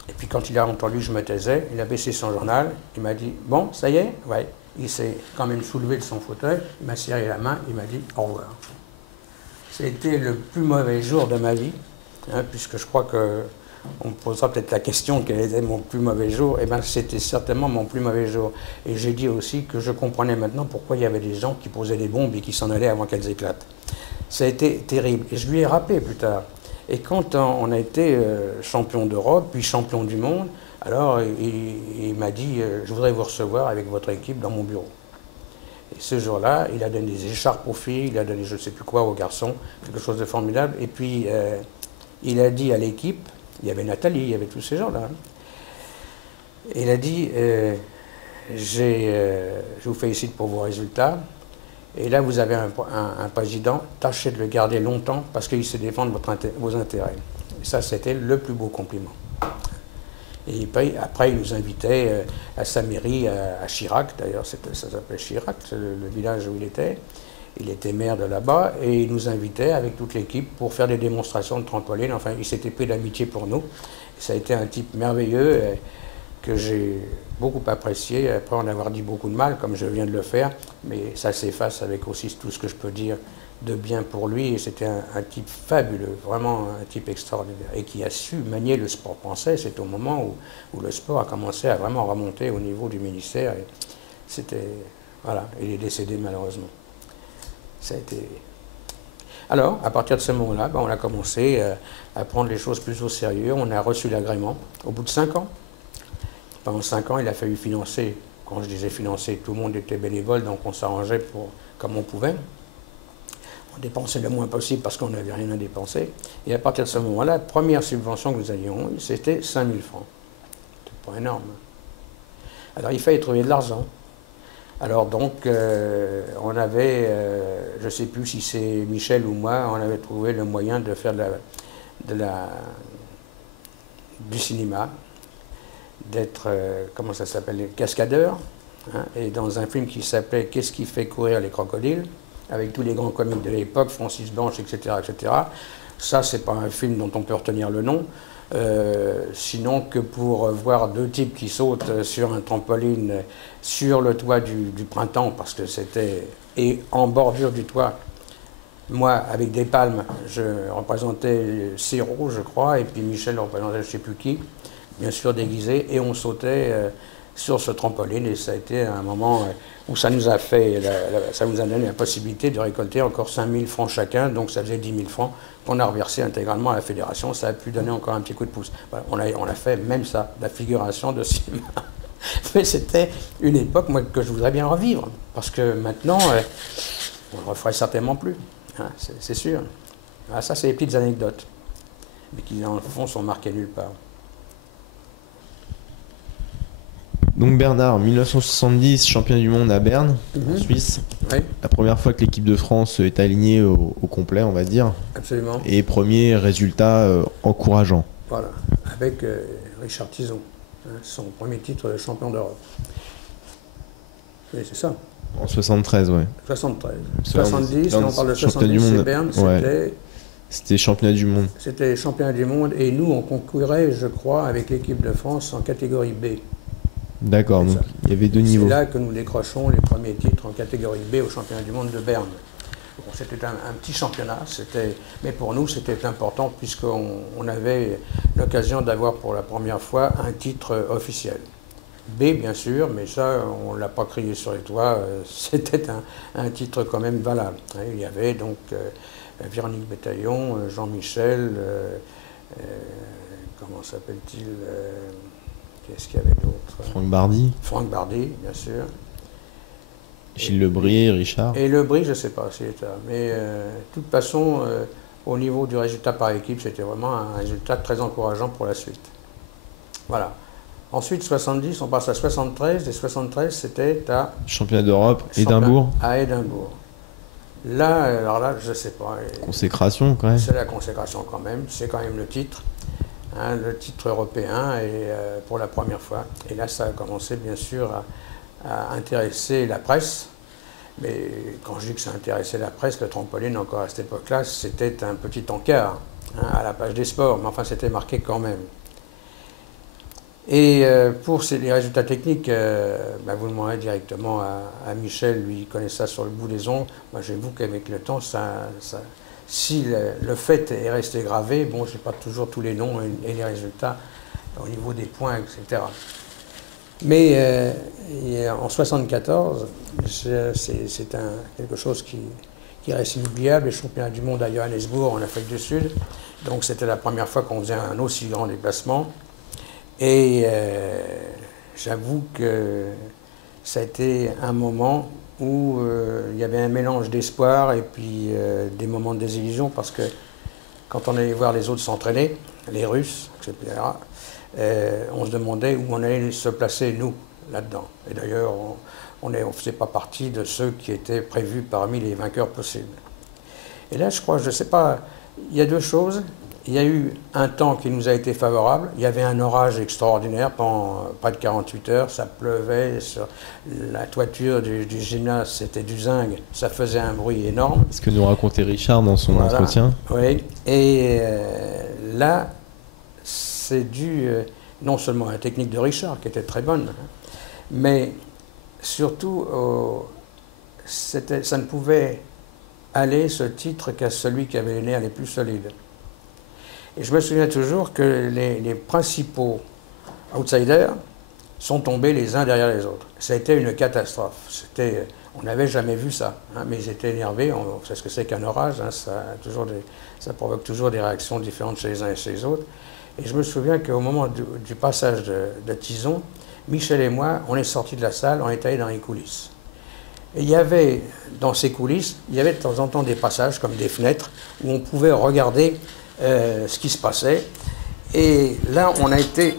Et puis quand il a entendu que je me taisais, il a baissé son journal, il m'a dit « Bon, ça y est ?» Ouais. Il s'est quand même soulevé de son fauteuil, il m'a serré la main, il m'a dit « Au revoir ». C'était le plus mauvais jour de ma vie, hein, puisque je crois qu'on me posera peut-être la question quel était mon plus mauvais jour. Eh bien, c'était certainement mon plus mauvais jour. Et j'ai dit aussi que je comprenais maintenant pourquoi il y avait des gens qui posaient des bombes et qui s'en allaient avant qu'elles éclatent. Ça a été terrible. Et je lui ai rappelé plus tard. Et quand on a été champion d'Europe, puis champion du monde, alors il m'a dit je voudrais vous recevoir avec votre équipe dans mon bureau. Et ce jour-là, il a donné des écharpes aux filles, il a donné je ne sais plus quoi aux garçons, quelque chose de formidable. Et puis il a dit à l'équipe, il y avait Nathalie, il y avait tous ces gens-là. Il a dit je vous félicite pour vos résultats. Et là, vous avez un président, tâchez de le garder longtemps parce qu'il sait défendre vos intérêts. Et ça, c'était le plus beau compliment. Et puis, après, il nous invitait à sa mairie, à Chirac, d'ailleurs, ça s'appelait Chirac, le village où il était. Il était maire de là-bas et il nous invitait avec toute l'équipe pour faire des démonstrations de trampoline. Enfin, il s'était pris d'amitié pour nous. Et ça a été un type merveilleux que j'ai beaucoup apprécié, après en avoir dit beaucoup de mal, comme je viens de le faire, mais ça s'efface avec aussi tout ce que je peux dire de bien pour lui, et c'était un type fabuleux, vraiment un type extraordinaire, et qui a su manier le sport français. C'est au moment où le sport a commencé à vraiment remonter au niveau du ministère, et c'était, voilà, il est décédé malheureusement. Ça a été... Alors, à partir de ce moment-là, on a commencé à prendre les choses plus au sérieux, on a reçu l'agrément, au bout de 5 ans. Pendant 5 ans, il a fallu financer. Quand je disais financer, tout le monde était bénévole, donc on s'arrangeait comme on pouvait. On dépensait le moins possible parce qu'on n'avait rien à dépenser. Et à partir de ce moment-là, la première subvention que nous avions eue, c'était 5 000 francs. C'était pas énorme. Alors il fallait trouver de l'argent. Alors donc, on avait, je ne sais plus si c'est Michel ou moi, on avait trouvé le moyen de faire du cinéma, d'être, comment ça s'appelle, cascadeur, hein, et dans un film qui s'appelait « Qu'est-ce qui fait courir les crocodiles ?» avec tous les grands comiques de l'époque, Francis Blanche, etc., etc. Ça, c'est pas un film dont on peut retenir le nom, sinon que pour voir 2 types qui sautent sur un trampoline sur le toit du printemps, parce que c'était... Et en bordure du toit, moi, avec des palmes, je représentais Céro, je crois, et puis Michel représentait je ne sais plus qui, bien sûr déguisé, et on sautait sur ce trampoline, et ça a été un moment où ça nous a fait, ça nous a donné la possibilité de récolter encore 5 000 francs chacun, donc ça faisait 10 000 francs qu'on a reversé intégralement à la fédération. Ça a pu donner encore un petit coup de pouce. Voilà, on a fait même ça, la figuration de cinéma. Mais c'était une époque moi, que je voudrais bien revivre, parce que maintenant, on ne le referait certainement plus, hein, c'est sûr. Ah, ça, c'est des petites anecdotes, mais qui, en fond, sont marquées nulle part. Donc Bernard, 1970, champion du monde à Berne, en Suisse. Oui. La première fois que l'équipe de France est alignée au complet, on va dire. Absolument. Et premier résultat encourageant. Voilà, avec Richard Tison. hein, son premier titre de champion d'Europe. Oui, c'est ça. En 73, ouais. 73. 70, on parle de 70, c'est Berne, ouais. C'était championnat du monde. C'était championnat du monde, et nous, on concourait, je crois, avec l'équipe de France en catégorie B. D'accord, donc il y avait deux niveaux. C'est là que nous décrochons les premiers titres en catégorie B au championnat du monde de Berne. Bon, c'était un petit championnat, mais pour nous c'était important puisqu'on avait l'occasion d'avoir pour la première fois un titre officiel. B bien sûr, mais ça on ne l'a pas crié sur les toits, c'était un titre quand même valable. Il y avait donc Véronique Bétaillon, Jean-Michel, comment s'appelle-t-il, qu'est-ce qu'il y avait d'autre? Franck Bardi. Franck Bardi, bien sûr. Gilles Lebris, Richard. Et Lebris, je ne sais pas s'il était là. Mais de toute façon, au niveau du résultat par équipe, c'était vraiment un résultat très encourageant pour la suite. Voilà. Ensuite, 70, on passe à 73. Et 73, c'était à... Championnat d'Europe, Édimbourg. À Édimbourg. Là, alors là, je ne sais pas. Consécration quand même. C'est la consécration quand même. C'est quand même le titre. Hein, le titre européen, et pour la première fois. Et là, ça a commencé, bien sûr, à intéresser la presse. Mais quand je dis que ça intéressait la presse, le trampoline, encore à cette époque-là, c'était un petit encart, hein, à la page des sports, mais enfin c'était marqué quand même. Et pour les résultats techniques, vous demanderez directement à Michel, lui il connaît ça sur le bout des ongles. Moi j'avoue qu'avec le temps, si le fait est resté gravé, bon, je n'ai pas toujours tous les noms et les résultats au niveau des points, etc. Mais en 1974, c'est quelque chose qui reste inoubliable, les championnats du monde à Johannesburg, en Afrique du Sud. Donc c'était la première fois qu'on faisait un aussi grand déplacement. Et j'avoue que ça a été un moment où il y avait un mélange d'espoir et puis des moments de désillusion, parce que quand on allait voir les autres s'entraîner, les Russes, etc., on se demandait où on allait se placer, nous, là-dedans. Et d'ailleurs, on ne faisait pas partie de ceux qui étaient prévus parmi les vainqueurs possibles. Et là, je crois, je ne sais pas, il y a deux choses. Il y a eu un temps qui nous a été favorable. Il y avait un orage extraordinaire pendant près de 48 heures. Ça pleuvait sur la toiture du gymnase, c'était du zinc. Ça faisait un bruit énorme. Ce que nous racontait Richard dans son entretien. Oui. Et là, c'est dû non seulement à la technique de Richard, qui était très bonne, mais surtout, ça ne pouvait aller, ce titre, qu'à celui qui avait les nerfs les plus solides. Et je me souviens toujours que les principaux outsiders sont tombés les uns derrière les autres. Ça a été une catastrophe. On n'avait jamais vu ça, hein, mais ils étaient énervés. On sait ce que c'est qu'un orage, hein, ça provoque toujours des réactions différentes chez les uns et chez les autres. Et je me souviens qu'au moment du passage de Tison, Michel et moi, on est sortis de la salle, on est allés dans les coulisses. Et il y avait, dans ces coulisses, il y avait de temps en temps des passages comme des fenêtres où on pouvait regarder ce qui se passait. Et là, on a été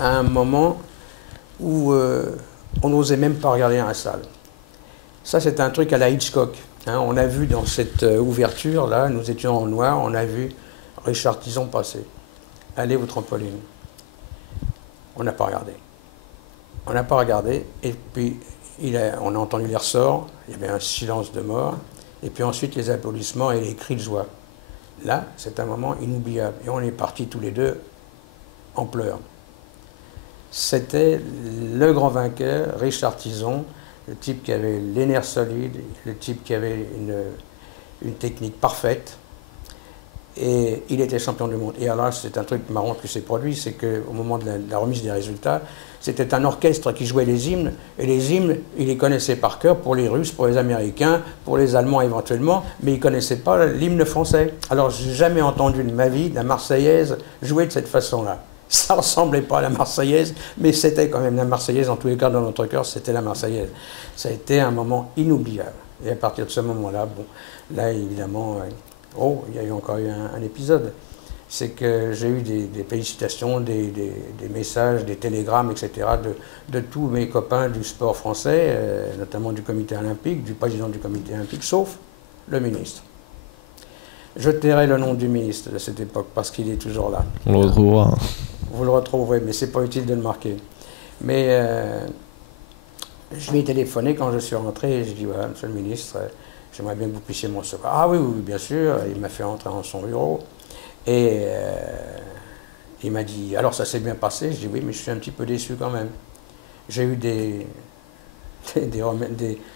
à un moment où on n'osait même pas regarder dans la salle. Ça, c'est un truc à la Hitchcock. Hein, on a vu dans cette ouverture-là, nous étions en noir, on a vu Richard Tison passer. Allez au trampoline. On n'a pas regardé. On n'a pas regardé, et puis on a entendu les ressorts, il y avait un silence de mort, et puis ensuite les applaudissements et les cris de joie. Là, c'est un moment inoubliable, et on est partis tous les deux en pleurs. C'était le grand vainqueur, Richard Tison, le type qui avait les nerfs solides, le type qui avait une technique parfaite, et il était champion du monde. Et alors, c'est un truc marrant qui s'est produit, c'est qu'au moment de la remise des résultats, c'était un orchestre qui jouait les hymnes, et les hymnes, il les connaissait par cœur pour les Russes, pour les Américains, pour les Allemands éventuellement, mais il ne connaissait pas l'hymne français. Alors, je n'ai jamais entendu de ma vie la Marseillaise jouer de cette façon-là. Ça ne ressemblait pas à la Marseillaise, mais c'était quand même la Marseillaise, en tous les cas dans notre cœur, c'était la Marseillaise. Ça a été un moment inoubliable. Et à partir de ce moment-là, bon, là évidemment, il y a eu encore eu un épisode. C'est que j'ai eu des félicitations, des messages, des télégrammes, etc. de tous mes copains du sport français, notamment du comité olympique, du président du comité olympique, sauf le ministre. Je tairai le nom du ministre de cette époque parce qu'il est toujours là. On le retrouvera. Vous le retrouverez, mais c'est pas utile de le marquer. Mais je lui ai téléphoné quand je suis rentré et je dis voilà, monsieur le ministre, j'aimerais bien que vous puissiez me recevoir. Ah oui, oui, bien sûr. Il m'a fait entrer dans son bureau et il m'a dit alors ça s'est bien passé. Je dis oui, mais je suis un petit peu déçu quand même. J'ai eu des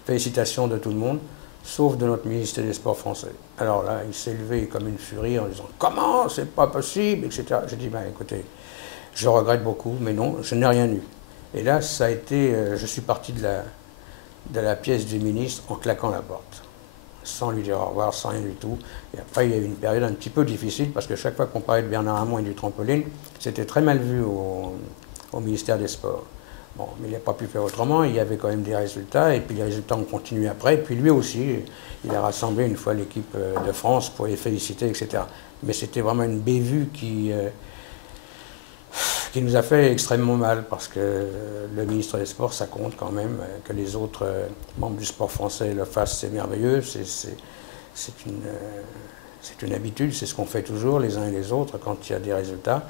félicitations de tout le monde, sauf de notre ministre des Sports français. Alors là, il s'est levé comme une furie en disant « Comment? C'est pas possible ?» etc. J'ai dit ben, « Écoutez, je regrette beaucoup, mais non, je n'ai rien eu. » Et là, ça a été... je suis parti de la pièce du ministre en claquant la porte, sans lui dire au revoir, sans rien du tout. Et après, il y a eu une période un petit peu difficile, parce que chaque fois qu'on parlait de Bernard Hamon et du trampoline, c'était très mal vu au ministère des Sports. Bon, mais il n'a pas pu faire autrement, il y avait quand même des résultats, et puis les résultats ont continué après, et puis lui aussi, il a rassemblé une fois l'équipe de France pour les féliciter, etc. Mais c'était vraiment une bévue qui nous a fait extrêmement mal, parce que le ministre des Sports, ça compte quand même, que les autres membres du sport français le fassent, c'est merveilleux, c'est une habitude, c'est ce qu'on fait toujours, les uns et les autres, quand il y a des résultats.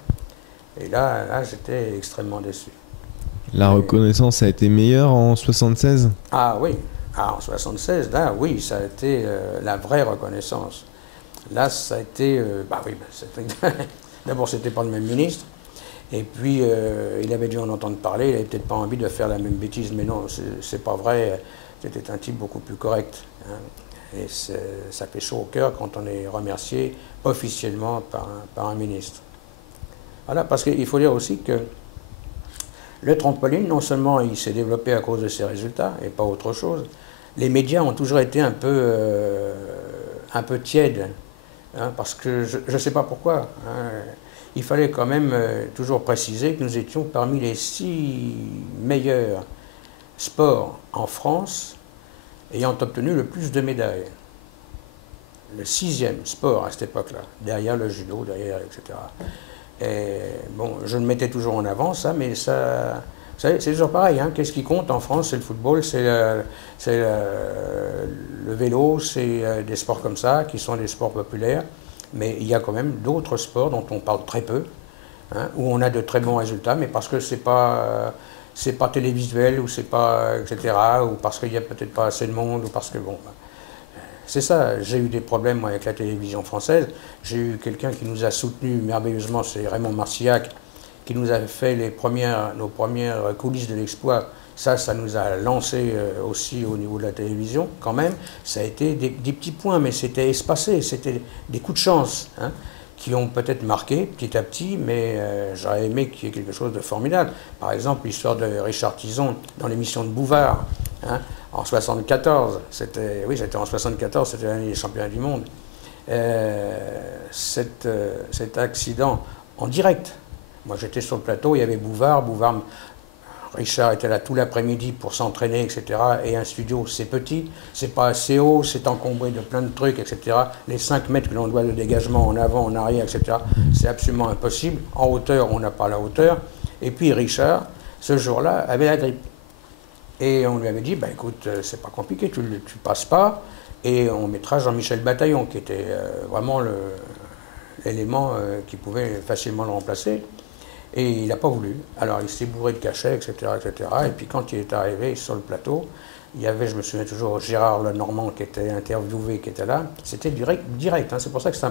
Et là j'étais extrêmement déçu. La reconnaissance a été meilleure en 76? Ah oui, en 76, là, oui, ça a été la vraie reconnaissance. Là, ça a été... d'abord, c'était pas le même ministre, et puis il avait dû en entendre parler, il n'avait peut-être pas envie de faire la même bêtise, mais non, c'est pas vrai, c'était un type beaucoup plus correct. Hein, et ça fait chaud au cœur quand on est remercié officiellement par un ministre. Voilà, parce qu'il faut dire aussi que le trampoline, non seulement il s'est développé à cause de ses résultats, et pas autre chose, les médias ont toujours été un peu tièdes, hein, parce que je ne sais pas pourquoi. Hein, il fallait quand même toujours préciser que nous étions parmi les 6 meilleurs sports en France ayant obtenu le plus de médailles. Le 6e sport à cette époque-là, derrière le judo, derrière, etc. Et bon, je le mettais toujours en avant, ça, mais ça, c'est toujours pareil. Hein. Qu'est-ce qui compte en France? C'est le football, c'est le vélo, c'est des sports comme ça, qui sont des sports populaires. Mais il y a quand même d'autres sports dont on parle très peu, hein, où on a de très bons résultats, mais parce que c'est pas télévisuel, ou c'est pas, etc., ou parce qu'il n'y a peut-être pas assez de monde, ou parce que, bon... C'est ça, j'ai eu des problèmes moi, avec la télévision française. J'ai eu quelqu'un qui nous a soutenus merveilleusement, c'est Raymond Marcillac, qui nous a fait nos premières coulisses de l'exploit. Ça nous a lancé aussi au niveau de la télévision, quand même. Ça a été des petits points, mais c'était espacé, c'était des coups de chance, hein, qui ont peut-être marqué petit à petit, mais j'aurais aimé qu'il y ait quelque chose de formidable. Par exemple, l'histoire de Richard Tison dans l'émission de Bouvard, hein, en 74, c'était en 74, c'était l'année des championnats du monde. Cet accident en direct. Moi j'étais sur le plateau, il y avait Bouvard, Richard était là tout l'après-midi pour s'entraîner, etc. Et un studio, c'est petit, c'est pas assez haut, c'est encombré de plein de trucs, etc. Les 5 mètres que l'on doit de dégagement en avant, en arrière, etc., c'est absolument impossible. En hauteur, on n'a pas la hauteur. Et puis Richard, ce jour-là, avait la grippe. Et on lui avait dit, bah, écoute, c'est pas compliqué, tu passes pas, et on mettra Jean-Michel Bataillon, qui était vraiment l'élément qui pouvait facilement le remplacer. Et il n'a pas voulu. Alors il s'est bourré de cachets, etc., etc. Et puis quand il est arrivé sur le plateau, il y avait, je me souviens toujours, Gérard Lenormand qui était interviewé, qui était là. C'était direct, hein, c'est pour ça que c'est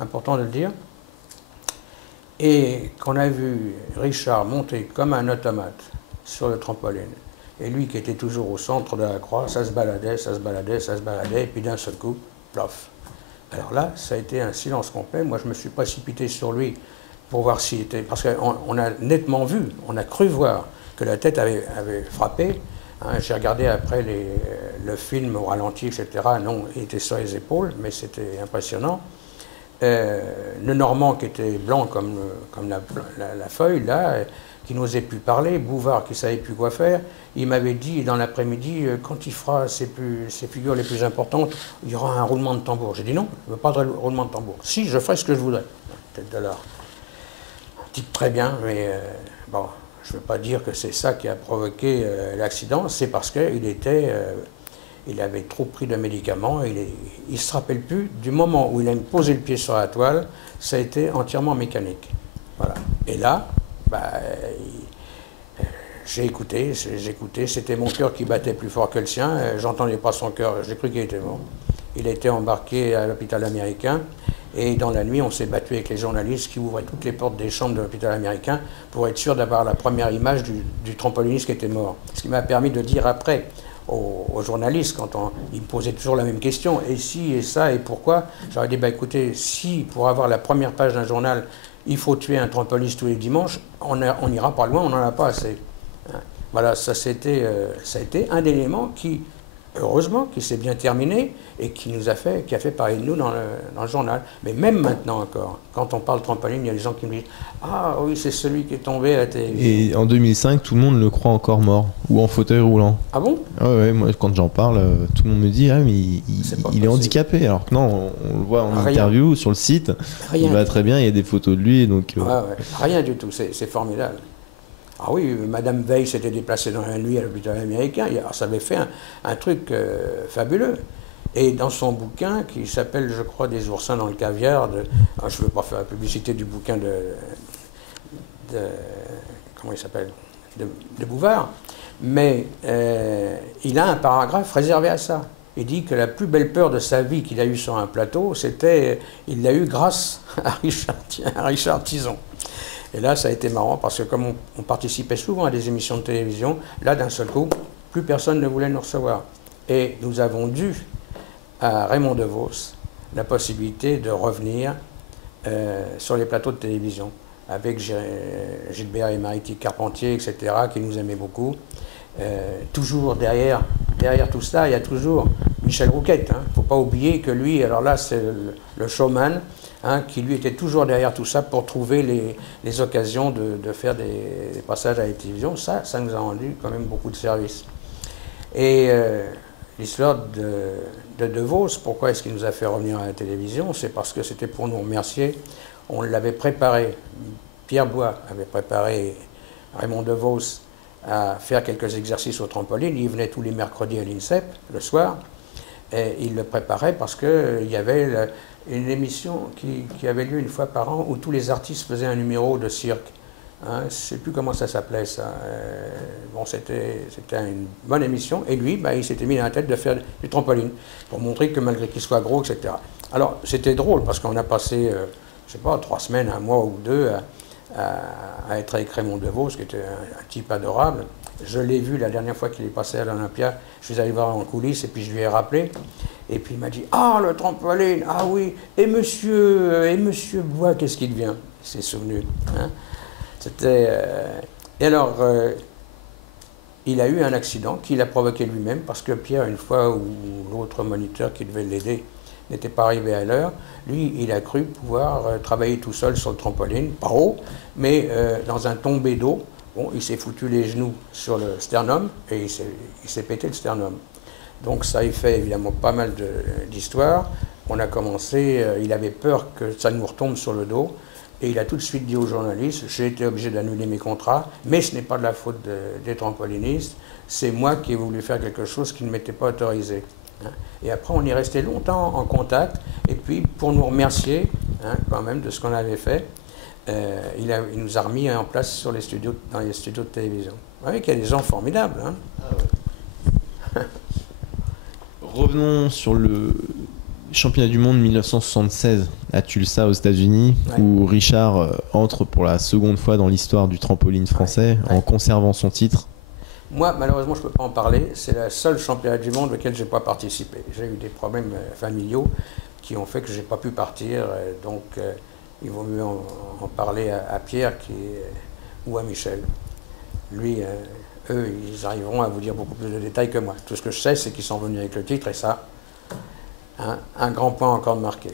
important de le dire. Et qu'on a vu Richard monter comme un automate sur le trampoline. Et lui qui était toujours au centre de la croix, ça se baladait, ça se baladait, ça se baladait, et puis d'un seul coup, plof. Alors là, ça a été un silence complet. Moi, je me suis précipité sur lui pour voir s'il était... Parce qu'on a nettement vu, on a cru voir que la tête avait frappé. Hein, j'ai regardé après le film au ralenti, etc. Non, il était sur les épaules, mais c'était impressionnant. Le Normand qui était blanc comme la feuille, là, qui n'osait plus parler, Bouvard qui ne savait plus quoi faire, il m'avait dit dans l'après-midi, quand il fera ses figures les plus importantes, il y aura un roulement de tambour. J'ai dit non, je ne veux pas de roulement de tambour. Si, je ferai ce que je voudrais. Peut-être de l'art. Type très bien, mais bon, je ne veux pas dire que c'est ça qui a provoqué l'accident, c'est parce qu'il était il avait trop pris de médicaments, il ne se rappelle plus, du moment où il a posé le pied sur la toile, ça a été entièrement mécanique. Voilà. Et là, bah, j'ai écouté, c'était mon cœur qui battait plus fort que le sien, j'entendais pas son cœur, j'ai cru qu'il était mort. Il a été embarqué à l'hôpital américain, et dans la nuit, on s'est battu avec les journalistes qui ouvraient toutes les portes des chambres de l'hôpital américain pour être sûr d'avoir la première image du trampoliniste qui était mort. Ce qui m'a permis de dire après aux journalistes, quand ils me posaient toujours la même question, et si, et ça, et pourquoi, j'aurais dit, bah écoutez, si pour avoir la première page d'un journal, il faut tuer un trampoliniste tous les dimanches, on n'ira pas loin, on n'en a pas assez. Voilà, ça a été un élément qui, heureusement, qui s'est bien terminé et qui a fait parler de nous dans le journal. Mais même maintenant encore, quand on parle trampoline, il y a des gens qui me disent « Ah oui, c'est celui qui est tombé à la télévision. » Et en 2005, tout le monde le croit encore mort, ou en fauteuil roulant. Ah bon? Ouais, moi quand j'en parle, tout le monde me dit « Ah mais il est handicapé », alors que non, on le voit en interview sur le site, il va très bien, il y a des photos de lui. Donc, Rien du tout, c'est formidable. Ah oui, Madame Veil s'était déplacée dans la nuit à l'hôpital américain, alors ça avait fait un truc fabuleux. Et dans son bouquin, qui s'appelle, je crois, Des oursins dans le caviar, je ne veux pas faire la publicité du bouquin comment il s'appelle, de Bouvard, mais il a un paragraphe réservé à ça. Il dit que la plus belle peur de sa vie qu'il a eue sur un plateau, il l'a eue grâce à Richard Tison. Et là, ça a été marrant parce que comme on participait souvent à des émissions de télévision, là, d'un seul coup, plus personne ne voulait nous recevoir. Et nous avons dû à Raymond DeVos la possibilité de revenir sur les plateaux de télévision avec Gilbert et Marie-Tille Carpentier, etc., qui nous aimaient beaucoup. Toujours derrière tout ça, il y a toujours Michel Rouquette. Il ne faut pas oublier que lui, alors là, c'est le showman, qui lui était toujours derrière tout ça pour trouver les occasions de faire des passages à la télévision. Ça nous a rendu quand même beaucoup de services. Et l'histoire de DeVos, pourquoi est-ce qu'il nous a fait revenir à la télévision? C'est parce que c'était pour nous remercier. On l'avait préparé, Pierre Bois avait préparé Raymond DeVos à faire quelques exercices au trampoline. Il venait tous les mercredis à l'INSEP, le soir, et il le préparait parce qu'il y avait une émission qui avait lieu une fois par an où tous les artistes faisaient un numéro de cirque. Je ne sais plus comment ça s'appelait, ça. Bon, c'était une bonne émission. Et lui, il s'était mis dans la tête de faire du trampoline pour montrer que malgré qu'il soit gros, etc. Alors, c'était drôle parce qu'on a passé, je ne sais pas, 3 semaines, 1 mois ou 2 à être avec Raymond DeVos, qui était un type adorable. Je l'ai vu la dernière fois qu'il est passé à l'Olympia. Je suis allé voir en coulisses et puis je lui ai rappelé. Et puis il m'a dit « Ah, le trampoline, ah oui, et monsieur Bois, qu'est-ce qu'il devient ?» Il s'est souvenu. Et alors, il a eu un accident qu'il a provoqué lui-même parce que Pierre, une fois où l'autre moniteur qui devait l'aider n'était pas arrivé à l'heure, lui, il a cru pouvoir travailler tout seul sur le trampoline, pas haut, mais dans un tombé d'eau. Bon, il s'est foutu les genoux sur le sternum et il s'est pété le sternum. Donc ça a fait évidemment pas mal d'histoires. On a commencé, il avait peur que ça nous retombe sur le dos. Et il a tout de suite dit aux journalistes, j'ai été obligé d'annuler mes contrats, mais ce n'est pas de la faute des trampolinistes, c'est moi qui ai voulu faire quelque chose qui ne m'était pas autorisé. Et après, on est resté longtemps en contact, et puis pour nous remercier quand même de ce qu'on avait fait, il nous a remis en place dans les studios de télévision. Vous voyez qu'il y a des gens formidables. Revenons sur le championnat du monde 1976 à Tulsa aux États-Unis, où Richard entre pour la seconde fois dans l'histoire du trampoline français en conservant son titre. Moi, malheureusement, je ne peux pas en parler. C'est la seule championnat du monde auquel je n'ai pas participé. J'ai eu des problèmes familiaux qui ont fait que je n'ai pas pu partir. Donc, il vaut mieux en parler à Pierre ou à Michel. Lui, eux, ils arriveront à vous dire beaucoup plus de détails que moi. Tout ce que je sais, c'est qu'ils sont venus avec le titre et ça, un grand point encore marqué.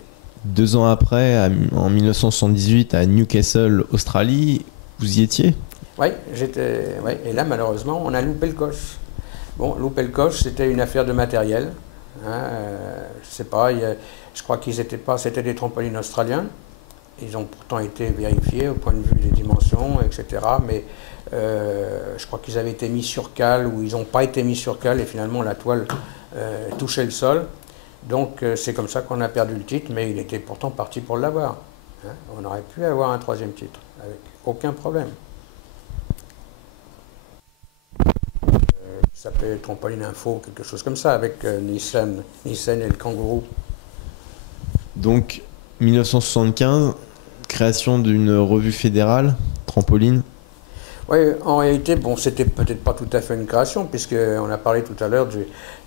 2 ans après, en 1978, à Newcastle, Australie, vous y étiez? Oui, et là, malheureusement, on a loupé le coche. Bon, louper le coche, c'était une affaire de matériel. Je sais pas, je crois qu'ils n'étaient pas, c'était des trampolines australiens. Ils ont pourtant été vérifiés au point de vue des dimensions, etc. Mais je crois qu'ils avaient été mis sur cale ou ils n'ont pas été mis sur cale et finalement la toile toucher le sol. Donc c'est comme ça qu'on a perdu le titre, mais il était pourtant parti pour l'avoir. Hein. On aurait pu avoir un troisième titre, avec aucun problème. Ça s'appelait Trampoline Info, quelque chose comme ça, avec Nissan et le Kangourou. Donc 1975, création d'une revue fédérale, Trampoline. Oui, en réalité, bon, c'était peut-être pas tout à fait une création, puisqu'on a parlé tout à l'heure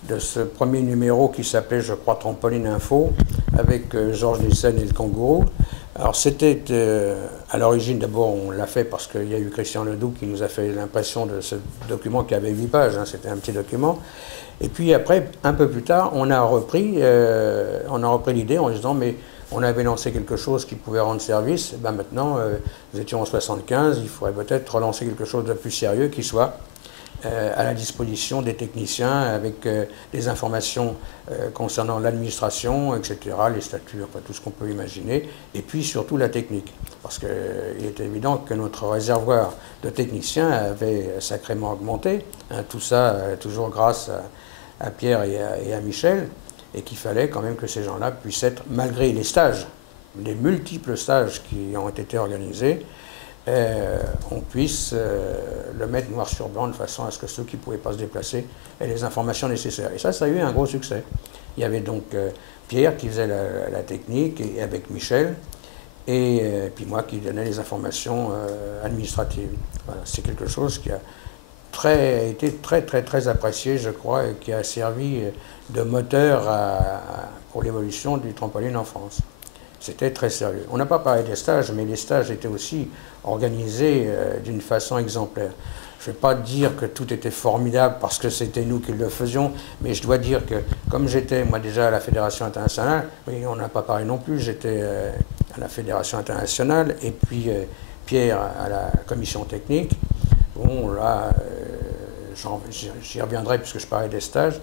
de ce premier numéro qui s'appelait, je crois, Trampoline Info, avec Georges Nielsen et le Kangourou. Alors c'était, à l'origine, d'abord, on l'a fait parce qu'il y a eu Christian Ledoux qui nous a fait l'impression de ce document qui avait 8 pages, hein, c'était un petit document. Et puis après, un peu plus tard, on a repris l'idée en disant, mais on avait lancé quelque chose qui pouvait rendre service, et ben maintenant, nous étions en 75, il faudrait peut-être relancer quelque chose de plus sérieux qui soit à la disposition des techniciens avec des informations concernant l'administration, etc., les statuts, enfin, tout ce qu'on peut imaginer, et puis surtout la technique. Parce qu'il est évident que notre réservoir de techniciens avait sacrément augmenté, hein, tout ça toujours grâce à Pierre et à Michel, et qu'il fallait quand même que ces gens-là puissent être, malgré les stages, les multiples stages qui ont été organisés, on puisse le mettre noir sur blanc de façon à ce que ceux qui ne pouvaient pas se déplacer aient les informations nécessaires. Et ça a eu un gros succès. Il y avait donc Pierre qui faisait la technique et avec Michel, et puis moi qui donnais les informations administratives. Voilà, c'est quelque chose qui a été très apprécié, je crois, et qui a servi de moteur pour l'évolution du trampoline en France. C'était très sérieux. On n'a pas parlé des stages, mais les stages étaient aussi organisés d'une façon exemplaire. Je ne vais pas dire que tout était formidable parce que c'était nous qui le faisions, mais je dois dire que comme j'étais moi déjà à la Fédération internationale, oui, on n'a pas parlé non plus, j'étais à la Fédération internationale et puis Pierre à la commission technique. Bon, là, j'y reviendrai puisque je parlais des stages.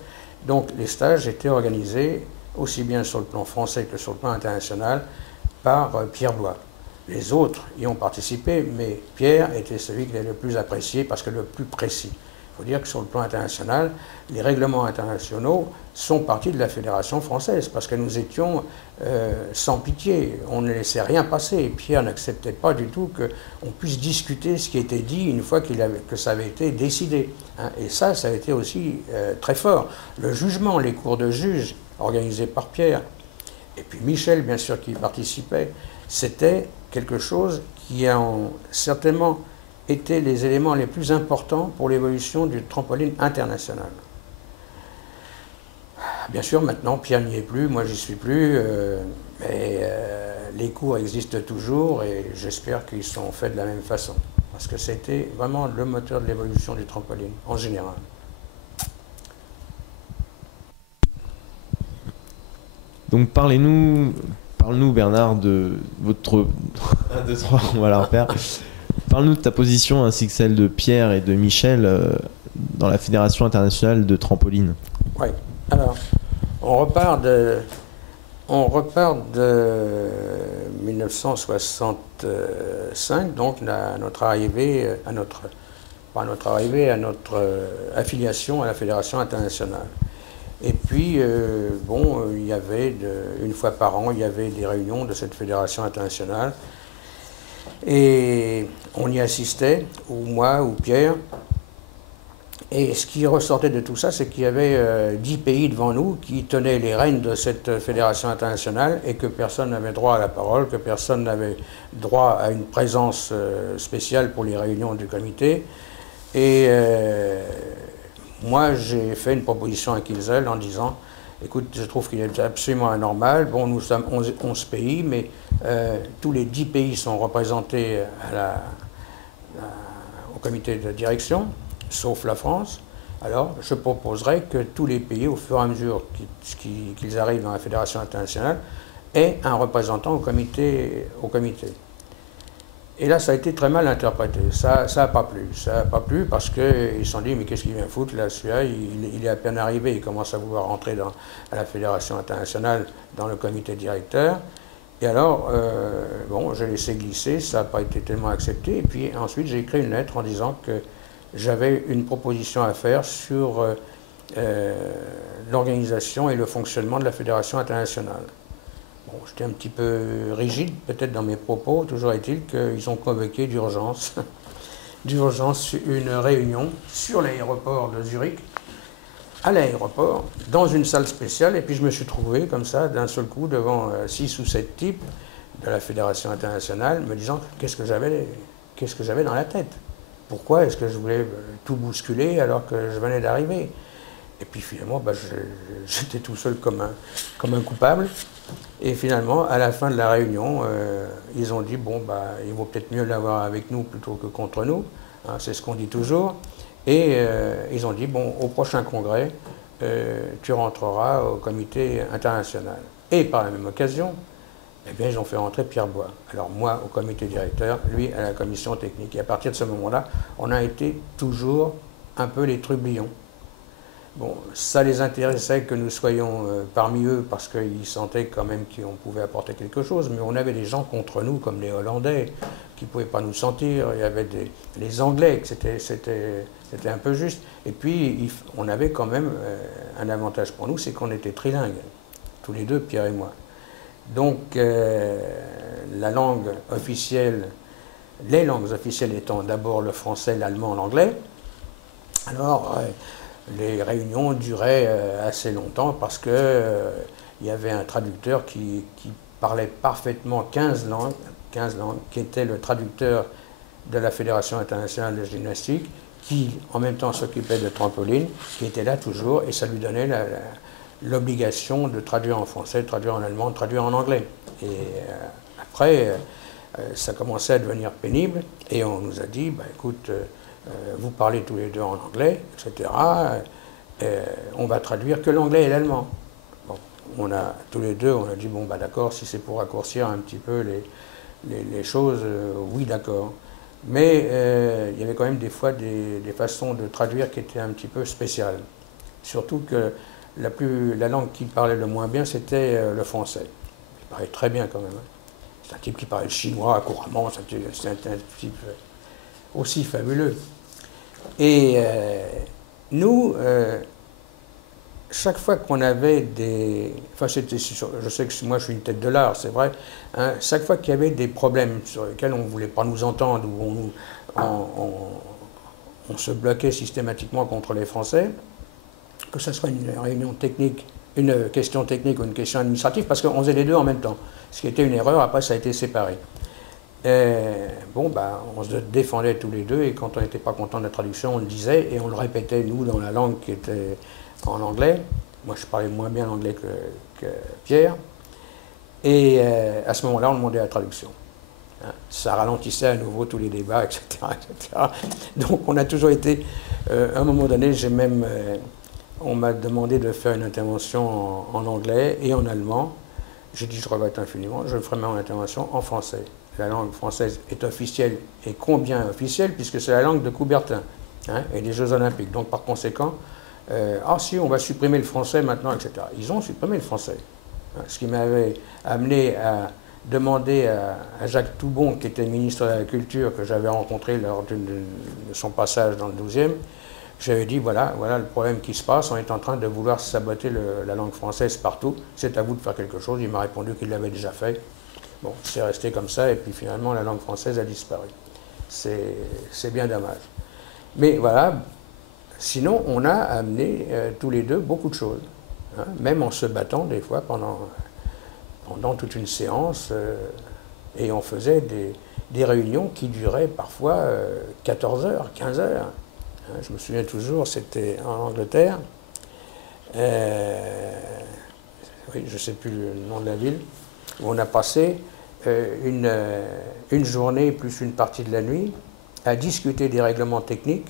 Donc les stages étaient organisés aussi bien sur le plan français que sur le plan international par Pierre Blois. Les autres y ont participé, mais Pierre était celui qui était le plus apprécié parce que le plus précis. Il faut dire que sur le plan international, les règlements internationaux sont partis de la Fédération française parce que nous étions sans pitié, on ne laissait rien passer. Et Pierre n'acceptait pas du tout qu'on puisse discuter ce qui était dit une fois que ça avait été décidé. Hein. Et ça a été aussi très fort. Le jugement, les cours de juges organisés par Pierre, et puis Michel, bien sûr, qui y participait, c'était quelque chose qui a certainement été les éléments les plus importants pour l'évolution du trampoline international. Bien sûr, maintenant, Pierre n'y est plus, moi j'y suis plus, mais les cours existent toujours et j'espère qu'ils sont faits de la même façon. Parce que c'était vraiment le moteur de l'évolution du trampoline, en général. Donc parle-nous Bernard de votre... 1, 2, 3, on va la refaire. Parle-nous de ta position ainsi que celle de Pierre et de Michel dans la Fédération internationale de trampoline. Oui, alors on repart de 1965, donc notre affiliation à la Fédération internationale. Et puis, bon, il y avait, une fois par an, il y avait des réunions de cette fédération internationale. Et on y assistait, ou moi, ou Pierre. Et ce qui ressortait de tout ça, c'est qu'il y avait 10 pays devant nous qui tenaient les rênes de cette fédération internationale et que personne n'avait droit à la parole, que personne n'avait droit à une présence spéciale pour les réunions du comité. Et moi, j'ai fait une proposition à Kinzel en disant « Écoute, je trouve qu'il est absolument anormal. Bon, nous sommes 11 pays, mais tous les 10 pays sont représentés au comité de direction, sauf la France. Alors, je proposerais que tous les pays, au fur et à mesure qu'ils arrivent dans la Fédération internationale, aient un représentant au comité. Et là, ça a été très mal interprété. Ça n'a pas plu. Ça n'a pas plu parce qu'ils se sont dit, mais qu'est-ce qu'il vient foutre là, celui-là, il est à peine arrivé, il commence à vouloir rentrer à la Fédération internationale, dans le comité directeur. Et alors, bon, j'ai laissé glisser, ça n'a pas été tellement accepté. Et puis ensuite, j'ai écrit une lettre en disant que j'avais une proposition à faire sur l'organisation et le fonctionnement de la Fédération internationale. Bon, j'étais un petit peu rigide peut-être dans mes propos, toujours est-il qu'ils ont convoqué d'urgence une réunion sur l'aéroport de Zurich, à l'aéroport, dans une salle spéciale, et puis je me suis trouvé comme ça, d'un seul coup, devant 6 ou 7 types de la Fédération internationale, me disant qu'est-ce que j'avais dans la tête. Pourquoi est-ce que je voulais tout bousculer alors que je venais d'arriver? Et puis finalement, j'étais tout seul comme un coupable. Et finalement, à la fin de la réunion, ils ont dit, bon, il vaut peut-être mieux l'avoir avec nous plutôt que contre nous. Hein, c'est ce qu'on dit toujours. Et ils ont dit, bon, au prochain congrès, tu rentreras au comité international. Et par la même occasion, eh bien, ils ont fait rentrer Pierre Bois. Alors moi, au comité directeur, lui à la commission technique. Et à partir de ce moment-là, on a été toujours un peu les trublions. Bon, ça les intéressait que nous soyons parmi eux parce qu'ils sentaient quand même qu'on pouvait apporter quelque chose, mais on avait des gens contre nous, comme les Hollandais, qui ne pouvaient pas nous sentir, il y avait les Anglais, c'était un peu juste. Et puis, on avait quand même un avantage pour nous, c'est qu'on était trilingues, tous les deux, Pierre et moi. Donc, la langue officielle, les langues officielles étant d'abord le français, l'allemand, l'anglais, alors les réunions duraient assez longtemps parce qu'il y avait un traducteur qui parlait parfaitement 15 langues, qui était le traducteur de la Fédération internationale de gymnastique, qui en même temps s'occupait de trampoline, qui était là toujours, et ça lui donnait l'obligation de traduire en français, de traduire en allemand, de traduire en anglais. Et après, ça commençait à devenir pénible, et on nous a dit, écoute, vous parlez tous les deux en anglais, etc. On va traduire que l'anglais et l'allemand. Bon, tous les deux, on a dit, bon, d'accord, si c'est pour raccourcir un petit peu les choses, oui, d'accord. Mais il y avait quand même des fois des façons de traduire qui étaient un petit peu spéciales. Surtout que la langue qu'il parlait le moins bien, c'était le français. Il parlait très bien quand même. Hein. C'est un type qui parlait le chinois couramment, c'est un type aussi fabuleux. Et nous, chaque fois qu'on avait des... Enfin, je sais que moi je suis une tête de l'art, c'est vrai. Hein, chaque fois qu'il y avait des problèmes sur lesquels on ne voulait pas nous entendre, ou on se bloquait systématiquement contre les Français, que ce soit une réunion technique, une question technique ou une question administrative, parce qu'on faisait les deux en même temps. Ce qui était une erreur, après ça a été séparé. Bon, on se défendait tous les deux, et quand on n'était pas content de la traduction, on le disait, et on le répétait, nous, dans la langue qui était en anglais. Moi, je parlais moins bien l'anglais que Pierre. Et à ce moment-là, on demandait la traduction. Hein, ça ralentissait à nouveau tous les débats, etc. etc. Donc, on a toujours été... à un moment donné, on m'a demandé de faire une intervention en anglais et en allemand. J'ai dit, je regrette infiniment, je ferai mon intervention en français. La langue française est officielle, et combien officielle, puisque c'est la langue de Coubertin, hein, et des Jeux Olympiques. Donc par conséquent, si, on va supprimer le français maintenant, etc. Ils ont supprimé le français. Hein, ce qui m'avait amené à demander à Jacques Toubon, qui était ministre de la Culture, que j'avais rencontré lors de son passage dans le 12e, j'avais dit, voilà le problème qui se passe, on est en train de vouloir saboter la langue française partout, c'est à vous de faire quelque chose. Il m'a répondu qu'il l'avait déjà fait. Bon, c'est resté comme ça, et puis finalement, la langue française a disparu. C'est bien dommage. Mais voilà, sinon, on a amené tous les deux beaucoup de choses, hein, même en se battant des fois pendant toute une séance, et on faisait des réunions qui duraient parfois 14 heures, 15 heures. Hein, je me souviens toujours, c'était en Angleterre, oui, je ne sais plus le nom de la ville, où on a passé une journée plus une partie de la nuit à discuter des règlements techniques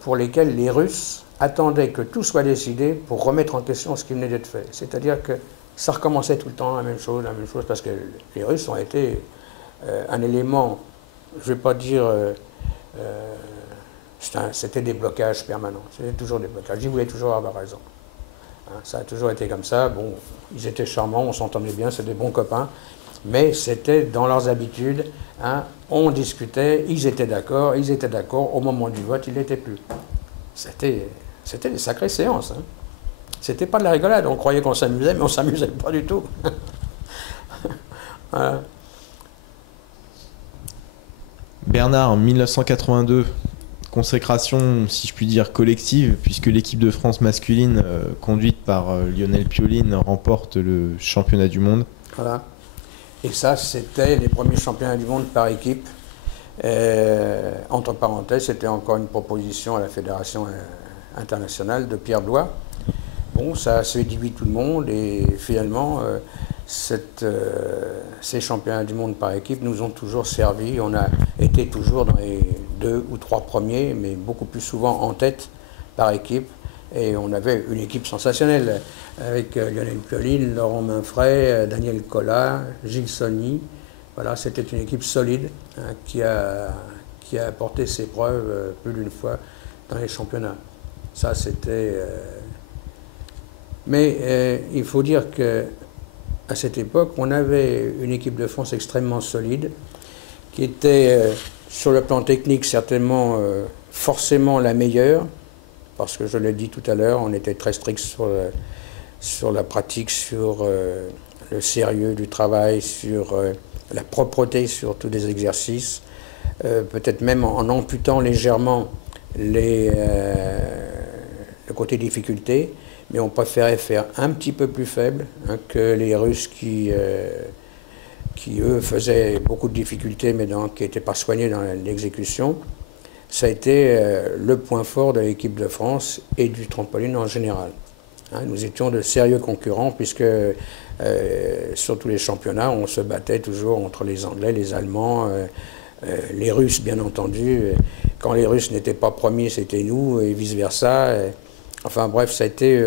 pour lesquels les Russes attendaient que tout soit décidé pour remettre en question ce qui venait d'être fait. C'est-à-dire que ça recommençait tout le temps la même chose, parce que les Russes ont été un élément, je ne vais pas dire... c'était des blocages permanents, c'était toujours des blocages. Ils voulaient toujours avoir raison. Hein, ça a toujours été comme ça. Bon, ils étaient charmants, on s'entendait bien, c'était des bons copains, mais c'était dans leurs habitudes. Hein, on discutait, ils étaient d'accord, au moment du vote, ils ne l'étaient plus. C'était C'était des sacrées séances. Hein. C'était pas de la rigolade. On croyait qu'on s'amusait, mais on s'amusait pas du tout. Voilà. Bernard, en 1982, consécration, si je puis dire, collective, puisque l'équipe de France masculine, conduite par Lionel Pioline, remporte le championnat du monde. Voilà. Et ça, c'était les premiers championnats du monde par équipe. Entre parenthèses, c'était encore une proposition à la Fédération internationale de Pierre Blois. Bon, ça a séduit tout le monde et finalement, ces championnats du monde par équipe nous ont toujours servi. On a été toujours dans les 2 ou 3 premiers, mais beaucoup plus souvent en tête par équipe. Et on avait une équipe sensationnelle avec Lionel Pioline, Laurent Mainfray, Daniel Collat, Gilles Sonny. Voilà, c'était une équipe solide hein, qui a apporté ses preuves plus d'une fois dans les championnats. Ça, c'était... Mais il faut dire qu'à cette époque, on avait une équipe de France extrêmement solide, qui était, sur le plan technique, certainement forcément la meilleure, parce que je l'ai dit tout à l'heure, on était très strict sur la pratique, sur le sérieux du travail, sur la propreté sur tous les exercices, peut-être même en amputant légèrement le côté difficulté, mais on préférait faire un petit peu plus faible hein, que les Russes qui, eux, faisaient beaucoup de difficultés, mais qui n'étaient pas soignés dans l'exécution. Ça a été le point fort de l'équipe de France et du trampoline en général. Hein, nous étions de sérieux concurrents, puisque sur tous les championnats, on se battait toujours entre les Anglais, les Allemands, les Russes, bien entendu. Quand les Russes n'étaient pas premiers, c'était nous, et vice-versa. Enfin bref, ça a été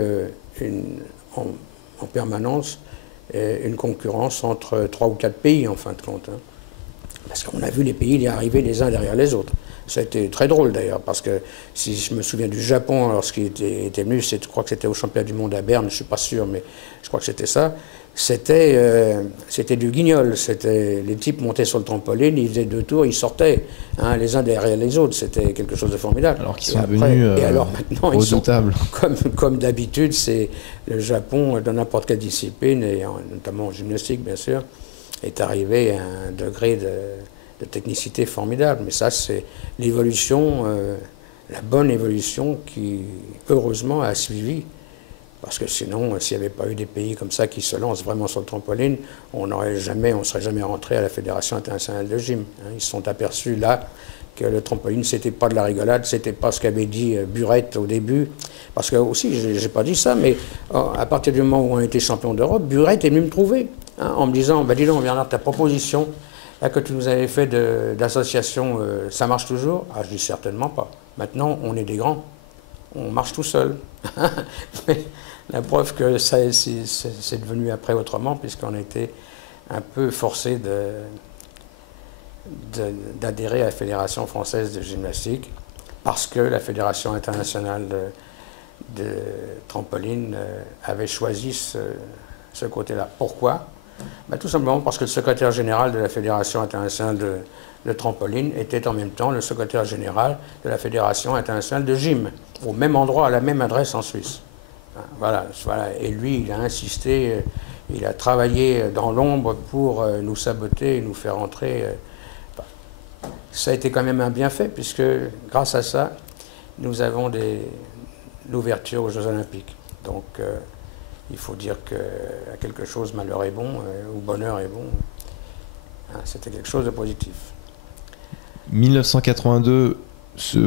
en permanence une concurrence entre 3 ou 4 pays, en fin de compte. Hein. Parce qu'on a vu les pays y arriver les uns derrière les autres. Ça a été très drôle d'ailleurs, parce que si je me souviens du Japon, lorsqu'il était venu, je crois que c'était au championnat du monde à Berne, je ne suis pas sûr, mais je crois que c'était ça. C'était du guignol. Les types montaient sur le trampoline, ils faisaient 2 tours, ils sortaient, hein, les uns derrière les autres. C'était quelque chose de formidable. Alors qu'ils sont venus et alors maintenant, redoutables. Comme d'habitude, c'est le Japon, dans n'importe quelle discipline, et notamment en gymnastique, bien sûr, est arrivé à un degré de technicité formidable. Mais ça, c'est l'évolution, la bonne évolution qui, heureusement, a suivi. Parce que sinon, s'il n'y avait pas eu des pays comme ça qui se lancent vraiment sur le trampoline, on ne serait jamais rentré à la Fédération internationale de gym. Ils se sont aperçus là que le trampoline, c'était pas de la rigolade, c'était pas ce qu'avait dit Burette au début. Parce que aussi, j'ai pas dit ça, mais à partir du moment où on était champion d'Europe, Burette est venu me trouver, hein, en me disant, bah, dis donc, Bernard, ta proposition là, que tu nous avais fait d'association, ça marche toujours? Ah, je dis certainement pas. Maintenant, on est des grands. On marche tout seul. Mais la preuve que c'est devenu après autrement, puisqu'on a été un peu forcé d'adhérer à la Fédération française de gymnastique, parce que la Fédération internationale de trampoline avait choisi ce côté-là. Pourquoi? Ben, tout simplement parce que le secrétaire général de la Fédération internationale de trampoline était en même temps le secrétaire général de la Fédération internationale de gym, au même endroit, à la même adresse en Suisse. Voilà. Et lui, il a insisté, il a travaillé dans l'ombre pour nous saboter et nous faire entrer. Ça a été quand même un bienfait, puisque grâce à ça, nous avons l'ouverture aux Jeux Olympiques. Donc, il faut dire que quelque chose, malheur est bon, ou bonheur est bon. C'était quelque chose de positif. 1982 se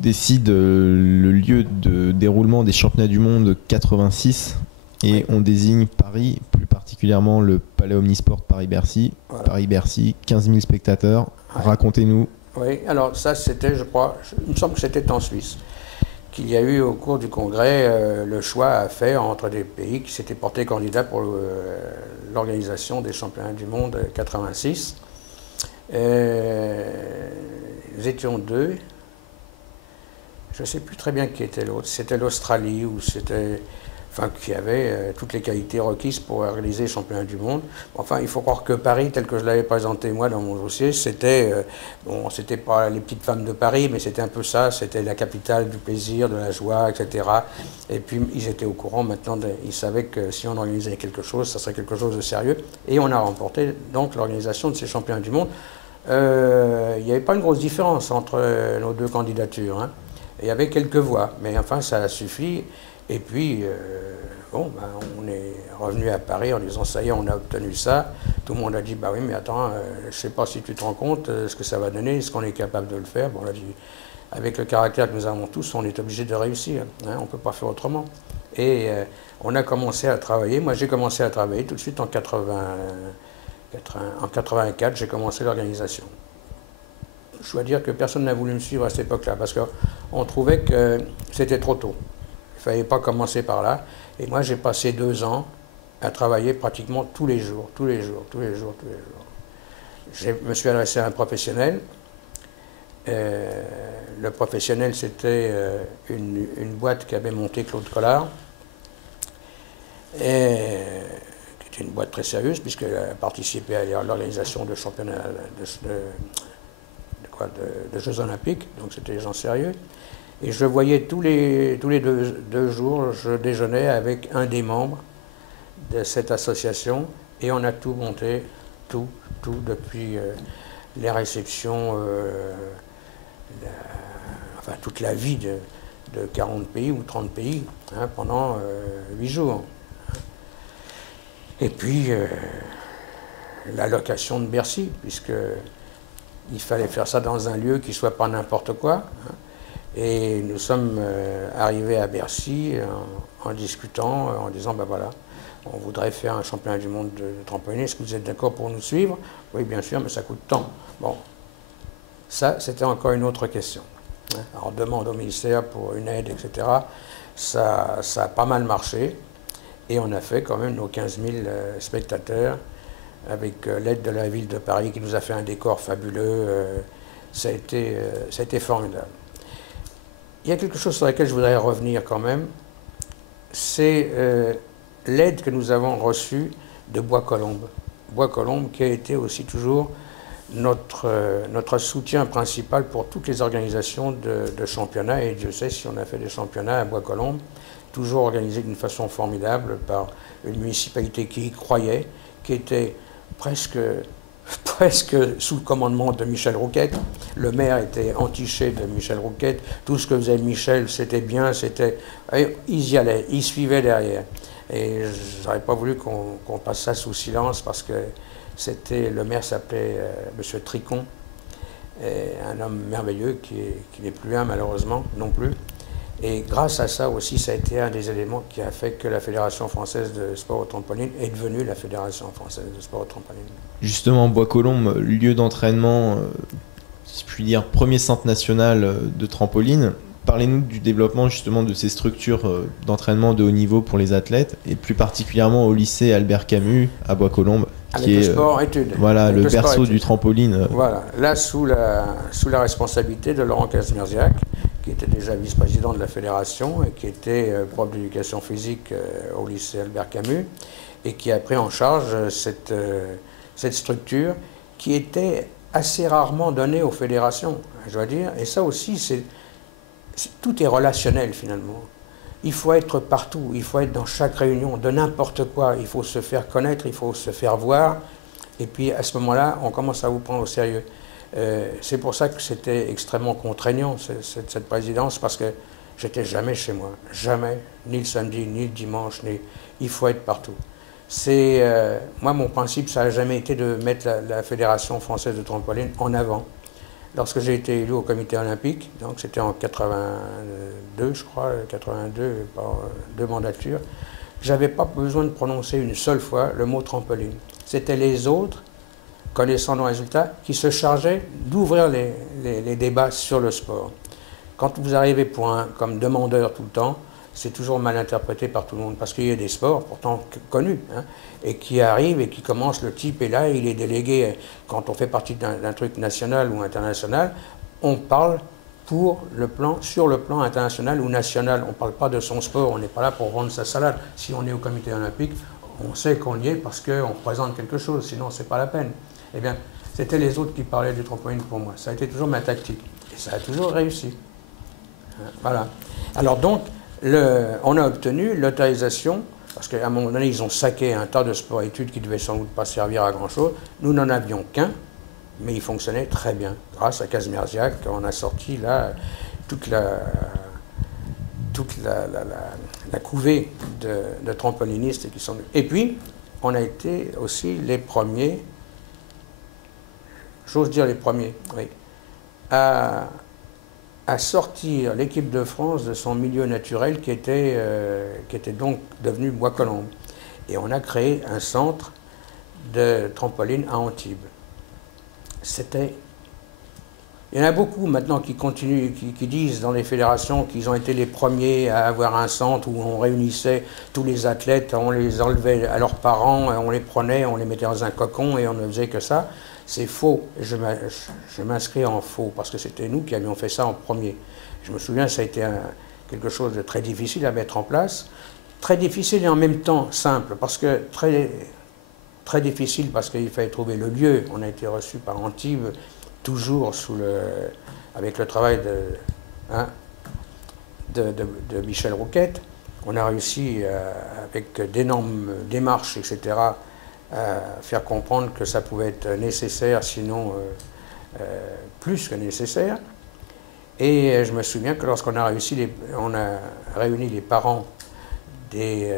décide le lieu de déroulement des championnats du monde 86 et oui. On désigne Paris, plus particulièrement le Palais Omnisport Paris-Bercy. Voilà. Paris-Bercy, 15 000 spectateurs. Ouais. Racontez-nous. Oui, alors ça c'était, je crois, il me semble que c'était en Suisse, qu'il y a eu au cours du congrès le choix à faire entre des pays qui s'étaient portés candidats pour l'organisation des championnats du monde 86. Nous étions 2. Je ne sais plus très bien qui était l'autre. C'était l'Australie ou c'était enfin qui avait toutes les qualités requises pour réaliser le championnat du monde. Enfin, il faut croire que Paris, tel que je l'avais présenté moi dans mon dossier, c'était, bon, c'était pas les petites femmes de Paris, mais c'était un peu ça, c'était la capitale du plaisir, de la joie, etc. Et puis ils étaient au courant maintenant, ils savaient que si on organisait quelque chose, ça serait quelque chose de sérieux. Et on a remporté donc l'organisation de ces championnats du monde. Il n'y avait pas une grosse différence entre nos deux candidatures, hein. Il y avait quelques voix, mais enfin ça a suffi. Et puis, bon, ben, on est revenu à Paris en disant ça y est, on a obtenu ça. Tout le monde a dit bah oui, mais attends, je ne sais pas si tu te rends compte ce que ça va donner, est-ce qu'on est capable de le faire. Bon, on a dit, avec le caractère que nous avons tous, on est obligé de réussir, hein, on ne peut pas faire autrement. Et on a commencé à travailler. Moi, j'ai commencé à travailler tout de suite en 84, j'ai commencé l'organisation. Je dois dire que personne n'a voulu me suivre à cette époque-là, parce qu'on trouvait que c'était trop tôt. Il ne fallait pas commencer par là. Et moi, j'ai passé 2 ans à travailler pratiquement tous les jours. Je me suis adressé à un professionnel. Le professionnel, c'était une boîte qu'avait montée Claude Collard, et qui était une boîte très sérieuse, puisqu'elle a participé à l'organisation de championnats de Jeux Olympiques, donc c'était des gens sérieux. Et je voyais tous les deux jours, je déjeunais avec un des membres de cette association, et on a tout monté, tout, depuis les réceptions, enfin toute la vie de 40 pays ou 30 pays, hein, pendant 8 jours. Et puis la location de Bercy, puisqu'il fallait faire ça dans un lieu qui ne soit pas n'importe quoi, hein. Et nous sommes arrivés à Bercy en discutant, en disant ben voilà, on voudrait faire un championnat du monde de trampoline, est-ce que vous êtes d'accord pour nous suivre? Oui, bien sûr, mais ça coûte tant. Bon, ça, c'était encore une autre question. Alors, on demande au ministère pour une aide, etc. Ça a pas mal marché, et on a fait quand même nos 15 000 spectateurs, avec l'aide de la ville de Paris qui nous a fait un décor fabuleux. Ça a été formidable. Il y a quelque chose sur laquelle je voudrais revenir quand même, c'est l'aide que nous avons reçue de Bois-Colombes. Bois-Colombes qui a été aussi toujours notre soutien principal pour toutes les organisations de championnats, et Dieu sait si on a fait des championnats à Bois-Colombes, toujours organisés d'une façon formidable par une municipalité qui y croyait, qui était presque sous le commandement de Michel Rouquette. Le maire était entiché de Michel Rouquette. Tout ce que faisait Michel, c'était bien, ils y allaient, ils suivaient derrière. Et je n'aurais pas voulu qu'on passe ça sous silence, parce que le maire s'appelait M. Tricon, un homme merveilleux qui n'est plus un malheureusement non plus. Et grâce à ça aussi, ça a été un des éléments qui a fait que la Fédération française de sport au trampoline est devenue la Fédération française de sport au trampoline. Justement, Bois-Colombes, lieu d'entraînement, si je puis dire, premier centre national de trampoline. Parlez-nous du développement justement de ces structures d'entraînement de haut niveau pour les athlètes, et plus particulièrement au lycée Albert Camus à Bois-Colombes, qui est sport-études. Voilà, le berceau du trampoline. Voilà, là sous la responsabilité de Laurent Kazmierziak, qui était déjà vice-président de la fédération et qui était prof d'éducation physique au lycée Albert Camus, et qui a pris en charge cette structure qui était assez rarement donnée aux fédérations, je dois dire. Et ça aussi, tout est relationnel finalement. Il faut être partout, il faut être dans chaque réunion, de n'importe quoi. Il faut se faire connaître, il faut se faire voir. Et puis à ce moment-là, on commence à vous prendre au sérieux. C'est pour ça que c'était extrêmement contraignant, cette présidence, parce que j'étais jamais chez moi. Jamais, ni le samedi, ni le dimanche, il faut être partout. Moi, mon principe, ça n'a jamais été de mettre la Fédération française de trampoline en avant. Lorsque j'ai été élu au comité olympique, donc c'était en 82, je crois, 82, par 2 mandatures, j'avais pas besoin de prononcer une seule fois le mot trampoline. C'était les autres, connaissant nos résultats, qui se chargeaient d'ouvrir les débats sur le sport. Quand vous arrivez comme demandeur tout le temps, c'est toujours mal interprété par tout le monde, parce qu'il y a des sports pourtant connus, hein, et qui arrivent et qui commencent, le type est là, il est délégué, quand on fait partie d'un truc national ou international, on parle sur le plan international ou national. On ne parle pas de son sport, on n'est pas là pour vendre sa salade. Si on est au comité olympique, on sait qu'on y est parce qu'on représente quelque chose, sinon c'est pas la peine. Eh bien, c'était les autres qui parlaient du trampoline pour moi. Ça a été toujours ma tactique. Et ça a toujours réussi. Voilà. Alors donc, on a obtenu l'autorisation, parce qu'à un moment donné, ils ont saqué un tas de sport-études qui ne devaient sans doute pas servir à grand-chose. Nous n'en avions qu'un, mais il fonctionnait très bien. Grâce à Kazmierziak, on a sorti là toute la couvée de trampolinistes qui sont... Et puis, on a été aussi les premiers, j'ose dire les premiers, oui, à sortir l'équipe de France de son milieu naturel qui était donc devenu Bois-Colombes. Et on a créé un centre de trampoline à Antibes. Il y en a beaucoup maintenant qui continuent, qui disent dans les fédérations qu'ils ont été les premiers à avoir un centre où on réunissait tous les athlètes, on les enlevait à leurs parents, on les prenait, on les mettait dans un cocon et on ne faisait que ça. C'est faux. Je m'inscris en faux parce que c'était nous qui avions fait ça en premier. Je me souviens, ça a été quelque chose de très difficile à mettre en place. Très difficile et en même temps simple, parce que très difficile parce qu'il fallait trouver le lieu. On a été reçu par Antibes, toujours avec le travail de Michel Rouquette. On a réussi, avec d'énormes démarches, etc., à faire comprendre que ça pouvait être nécessaire, sinon plus que nécessaire. Et je me souviens que lorsqu'on a on a réuni les parents des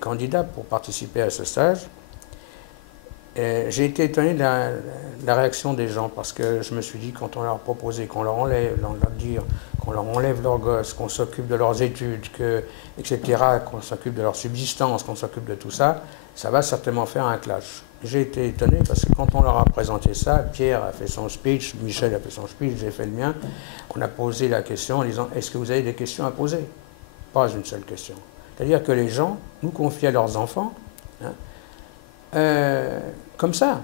candidats pour participer à ce stage, j'ai été étonné de la réaction des gens, parce que je me suis dit, quand on leur proposait qu'on leur enlève, qu'on leur enlève leurs gosses, qu'on s'occupe de leurs études, etc., qu'on s'occupe de leur subsistance, qu'on s'occupe de tout ça, ça va certainement faire un clash. J'ai été étonné parce que quand on leur a présenté ça, Pierre a fait son speech, Michel a fait son speech, j'ai fait le mien, on a posé la question en disant « Est-ce que vous avez des questions à poser ?» Pas une seule question. C'est-à-dire que les gens nous confiaient leurs enfants, comme ça,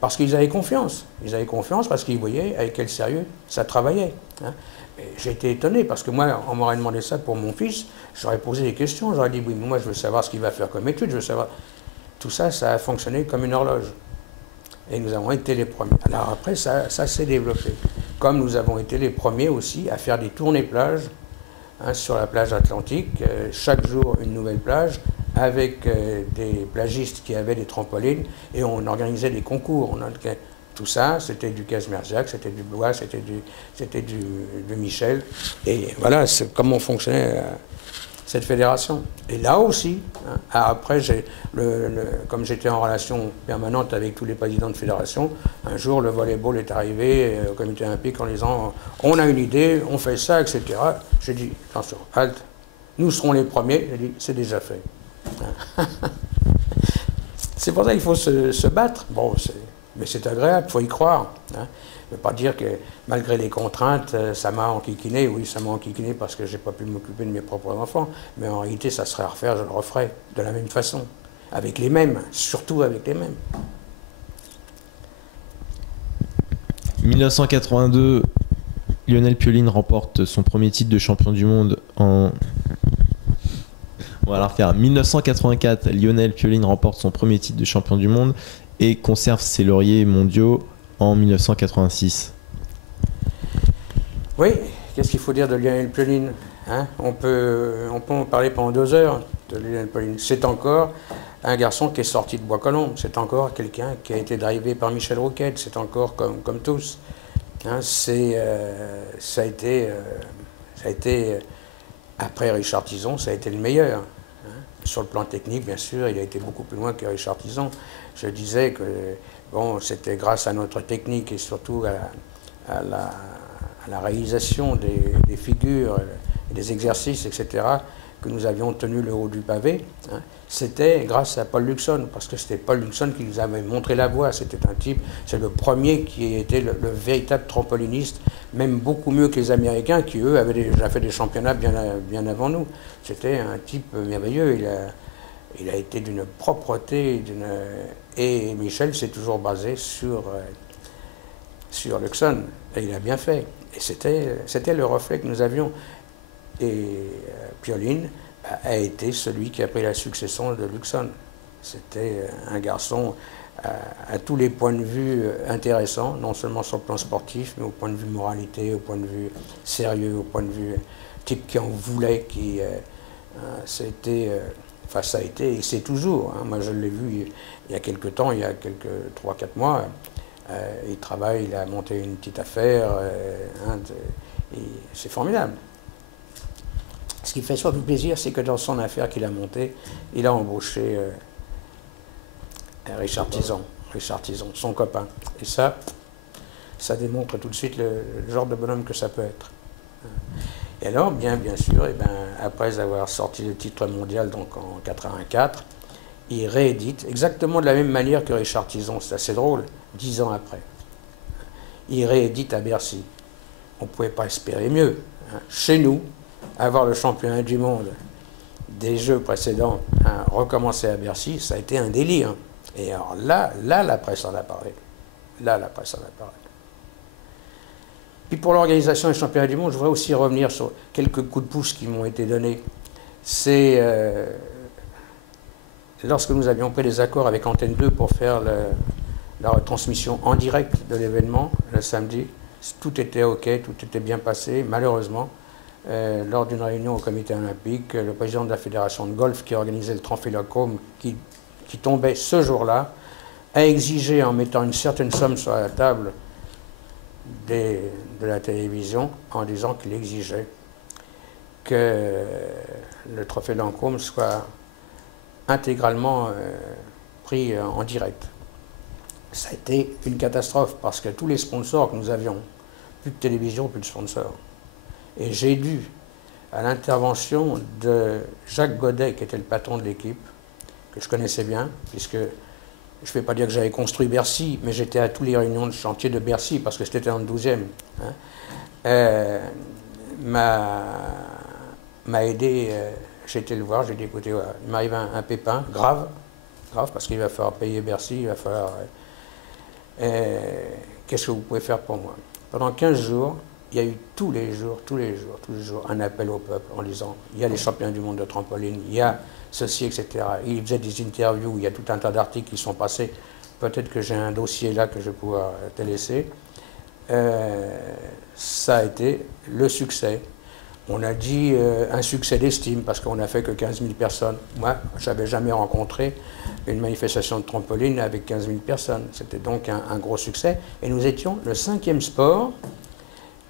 parce qu'ils avaient confiance. Ils avaient confiance parce qu'ils voyaient avec quel sérieux ça travaillait. J'ai été étonné parce que moi, on m'aurait demandé ça pour mon fils, j'aurais posé des questions, j'aurais dit oui, mais moi je veux savoir ce qu'il va faire comme étude, je veux savoir. Tout ça, ça a fonctionné comme une horloge. Et nous avons été les premiers. Alors après, ça s'est développé. Comme nous avons été les premiers aussi à faire des tournées plages sur la plage atlantique, chaque jour une nouvelle plage, avec des plagistes qui avaient des trampolines, et on organisait des concours. Tout ça, c'était du Kazmierziak, c'était du Blois, c'était du Michel. Et voilà, c'est comment fonctionnait cette fédération. Et là aussi, après, comme j'étais en relation permanente avec tous les présidents de fédération, un jour, le volleyball est arrivé au comité olympique en disant « On a une idée, on fait ça, etc. » J'ai dit « Attention, halte, nous serons les premiers. » J'ai dit « C'est déjà fait. » C'est pour ça qu'il faut se battre. Bon, mais c'est agréable, il faut y croire. Je ne veux pas dire que malgré les contraintes, ça m'a enquiquiné. Oui, ça m'a enquiquiné parce que je n'ai pas pu m'occuper de mes propres enfants. Mais en réalité, ça serait à refaire, je le referais de la même façon. Avec les mêmes, surtout avec les mêmes. 1982, Lionel Pioline remporte son premier titre de champion du monde en... On va la refaire. 1984, Lionel Pioline remporte son premier titre de champion du monde et conserve ses lauriers mondiaux en 1986. Oui, qu'est-ce qu'il faut dire de Lionel Pioline, on peut en parler pendant 2 heures de Lionel Pioline. C'est encore un garçon qui est sorti de Bois-Colombes, c'est encore quelqu'un qui a été drivé par Michel Rouquette, c'est encore comme tous. Ça a été, après Richard Tison, ça a été le meilleur. Sur le plan technique, bien sûr, il a été beaucoup plus loin que Richard Tison. Je disais que bon, c'était grâce à notre technique et surtout à la réalisation des figures, des exercices, etc., que nous avions tenu le haut du pavé. C'était grâce à Paul Luxon, parce que c'était Paul Luxon qui nous avait montré la voie. C'était un type, c'est le premier qui était le véritable trampoliniste, même beaucoup mieux que les Américains qui, eux, avaient déjà fait des championnats bien avant nous. C'était un type merveilleux. Il a été d'une propreté, et Michel s'est toujours basé sur Luxon. Et il a bien fait. Et c'était le reflet que nous avions. Et Pioline a été celui qui a pris la succession de Luxon. C'était un garçon à tous les points de vue intéressants, non seulement sur le plan sportif, mais au point de vue moralité, au point de vue sérieux, au point de vue type qui en voulait, enfin ça a été, et c'est toujours, hein, moi je l'ai vu il y a quelques temps, il y a quelques 3-4 mois, il travaille, il a monté une petite affaire, et c'est formidable. Ce qui fait surtout plaisir, c'est que dans son affaire qu'il a montée, il a embauché Richard Tison, son copain. Et ça démontre tout de suite le genre de bonhomme que ça peut être. Et alors, bien sûr, et après avoir sorti le titre mondial donc en 84, il réédite exactement de la même manière que Richard Tison, c'est assez drôle, 10 ans après. Il réédite à Bercy. On ne pouvait pas espérer mieux. Hein. Chez nous, avoir le championnat du monde des Jeux précédents recommencer à Bercy, ça a été un délire. Et alors là, la presse en a parlé. Puis pour l'organisation des championnats du monde, je voudrais aussi revenir sur quelques coups de pouce qui m'ont été donnés. C'est lorsque nous avions pris des accords avec Antenne 2 pour faire la retransmission en direct de l'événement, le samedi, tout était OK, tout était bien passé. Malheureusement, lors d'une réunion au comité olympique, le président de la fédération de golf qui organisait le Trophy-Lacombe, qui tombait ce jour-là, a exigé, en mettant une certaine somme sur la table de la télévision, en disant qu'il exigeait que le trophée Lancôme soit intégralement pris en direct. Ça a été une catastrophe parce que tous les sponsors que nous avions, plus de télévision, plus de sponsors. Et j'ai dû, à l'intervention de Jacques Godet, qui était le patron de l'équipe, que je connaissais bien, puisque je ne vais pas dire que j'avais construit Bercy, mais j'étais à toutes les réunions de chantier de Bercy, parce que c'était dans le 12e, hein, m'a aidé, j'ai été le voir, j'ai dit écoutez, voilà, il m'arrive un pépin grave, parce qu'il va falloir payer Bercy, il va falloir... qu'est-ce que vous pouvez faire pour moi? Pendant 15 jours, il y a eu tous les jours, un appel au peuple en disant il y a les championnats du monde de trampoline, il y a ceci, etc. Il faisait des interviews, il y a tout un tas d'articles qui sont passés. Peut-être que j'ai un dossier là que je vais pouvoir te laisser. Ça a été le succès. On a dit un succès d'estime parce qu'on n'a fait que 15 000 personnes. Moi, je n'avais jamais rencontré une manifestation de trampoline avec 15 000 personnes. C'était donc un gros succès. Et nous étions le 5e sport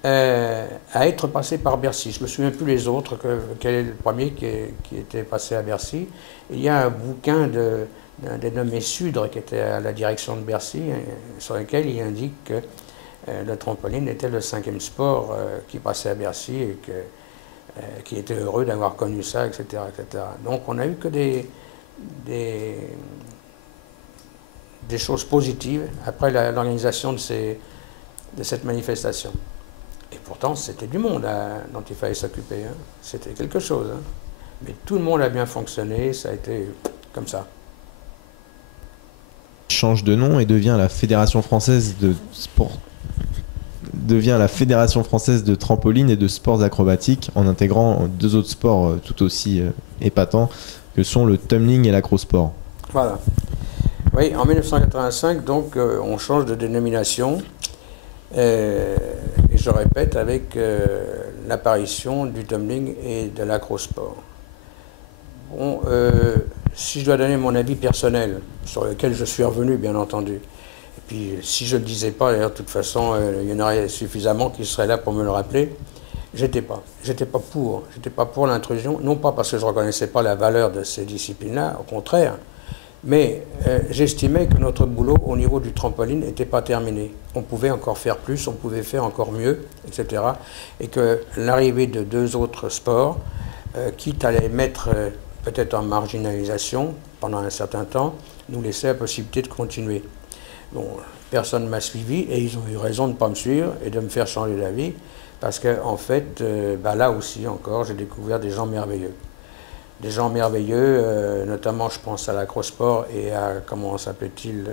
à être passé par Bercy. Je ne me souviens plus les autres, quel est le premier qui était passé à Bercy. Il y a un bouquin d'un dénommé Sudre qui était à la direction de Bercy, sur lequel il indique que le trampoline était le 5e sport qui passait à Bercy et qui était heureux d'avoir connu ça, etc., etc. Donc on n'a eu que des choses positives après l'organisation de cette manifestation. Et pourtant, c'était du monde dont il fallait s'occuper. Hein. C'était quelque chose. Hein. Mais tout le monde a bien fonctionné, ça a été comme ça. Change de nom et devient la Fédération française de sport. Devient la Fédération française de trampoline et de sports acrobatiques en intégrant 2 autres sports tout aussi épatants que sont le tumbling et l'acrosport. Voilà. Oui, en 1985, donc, on change de dénomination. Et je répète, avec l'apparition du tumbling et de l'acrosport. Bon, si je dois donner mon avis personnel, sur lequel je suis revenu, bien entendu, et puis si je ne le disais pas, d'ailleurs, de toute façon, il y en aurait suffisamment qui seraient là pour me le rappeler, j'étais pas pour l'intrusion, non pas parce que je ne reconnaissais pas la valeur de ces disciplines-là, au contraire, mais j'estimais que notre boulot au niveau du trampoline n'était pas terminé. On pouvait encore faire plus, on pouvait faire encore mieux, etc. Et que l'arrivée de 2 autres sports, quitte à les mettre peut-être en marginalisation pendant un certain temps, nous laissait la possibilité de continuer. Bon, personne ne m'a suivi et ils ont eu raison de ne pas me suivre et de me faire changer d'avis parce qu'en fait, là aussi encore, j'ai découvert des gens merveilleux. Des gens merveilleux, notamment je pense à l'acrosport et à, comment s'appelait-il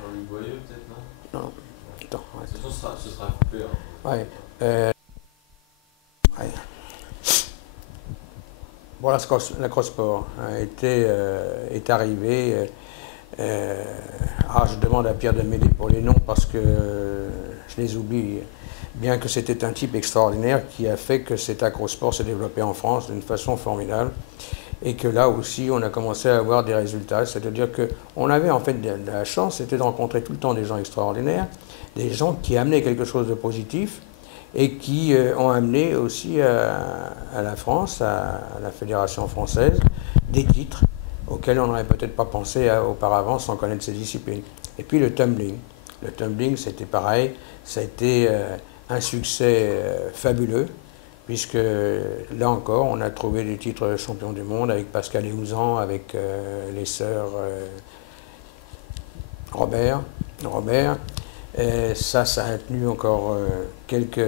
Jean-Luc Boyeux peut-être, non? Non. Attends, ouais. Ce sera coupé. Hein. Ouais. Ouais. Bon, la cross-sport est arrivée. Je demande à Pierre de m'aider pour les noms parce que je les oublie. Bien que c'était un type extraordinaire qui a fait que cet acrosport s'est développé en France d'une façon formidable et que là aussi on a commencé à avoir des résultats. C'est-à-dire qu'on avait en fait de la chance, c'était de rencontrer tout le temps des gens extraordinaires, des gens qui amenaient quelque chose de positif et qui ont amené aussi à la France, à la Fédération française, des titres auxquels on n'aurait peut-être pas pensé auparavant sans connaître ces disciplines. Et puis le tumbling. Le tumbling, c'était pareil, ça a été un succès fabuleux, puisque là encore, on a trouvé des titres champions du monde avec Pascal Héouzan, avec les sœurs Robert. Ça a tenu encore quelques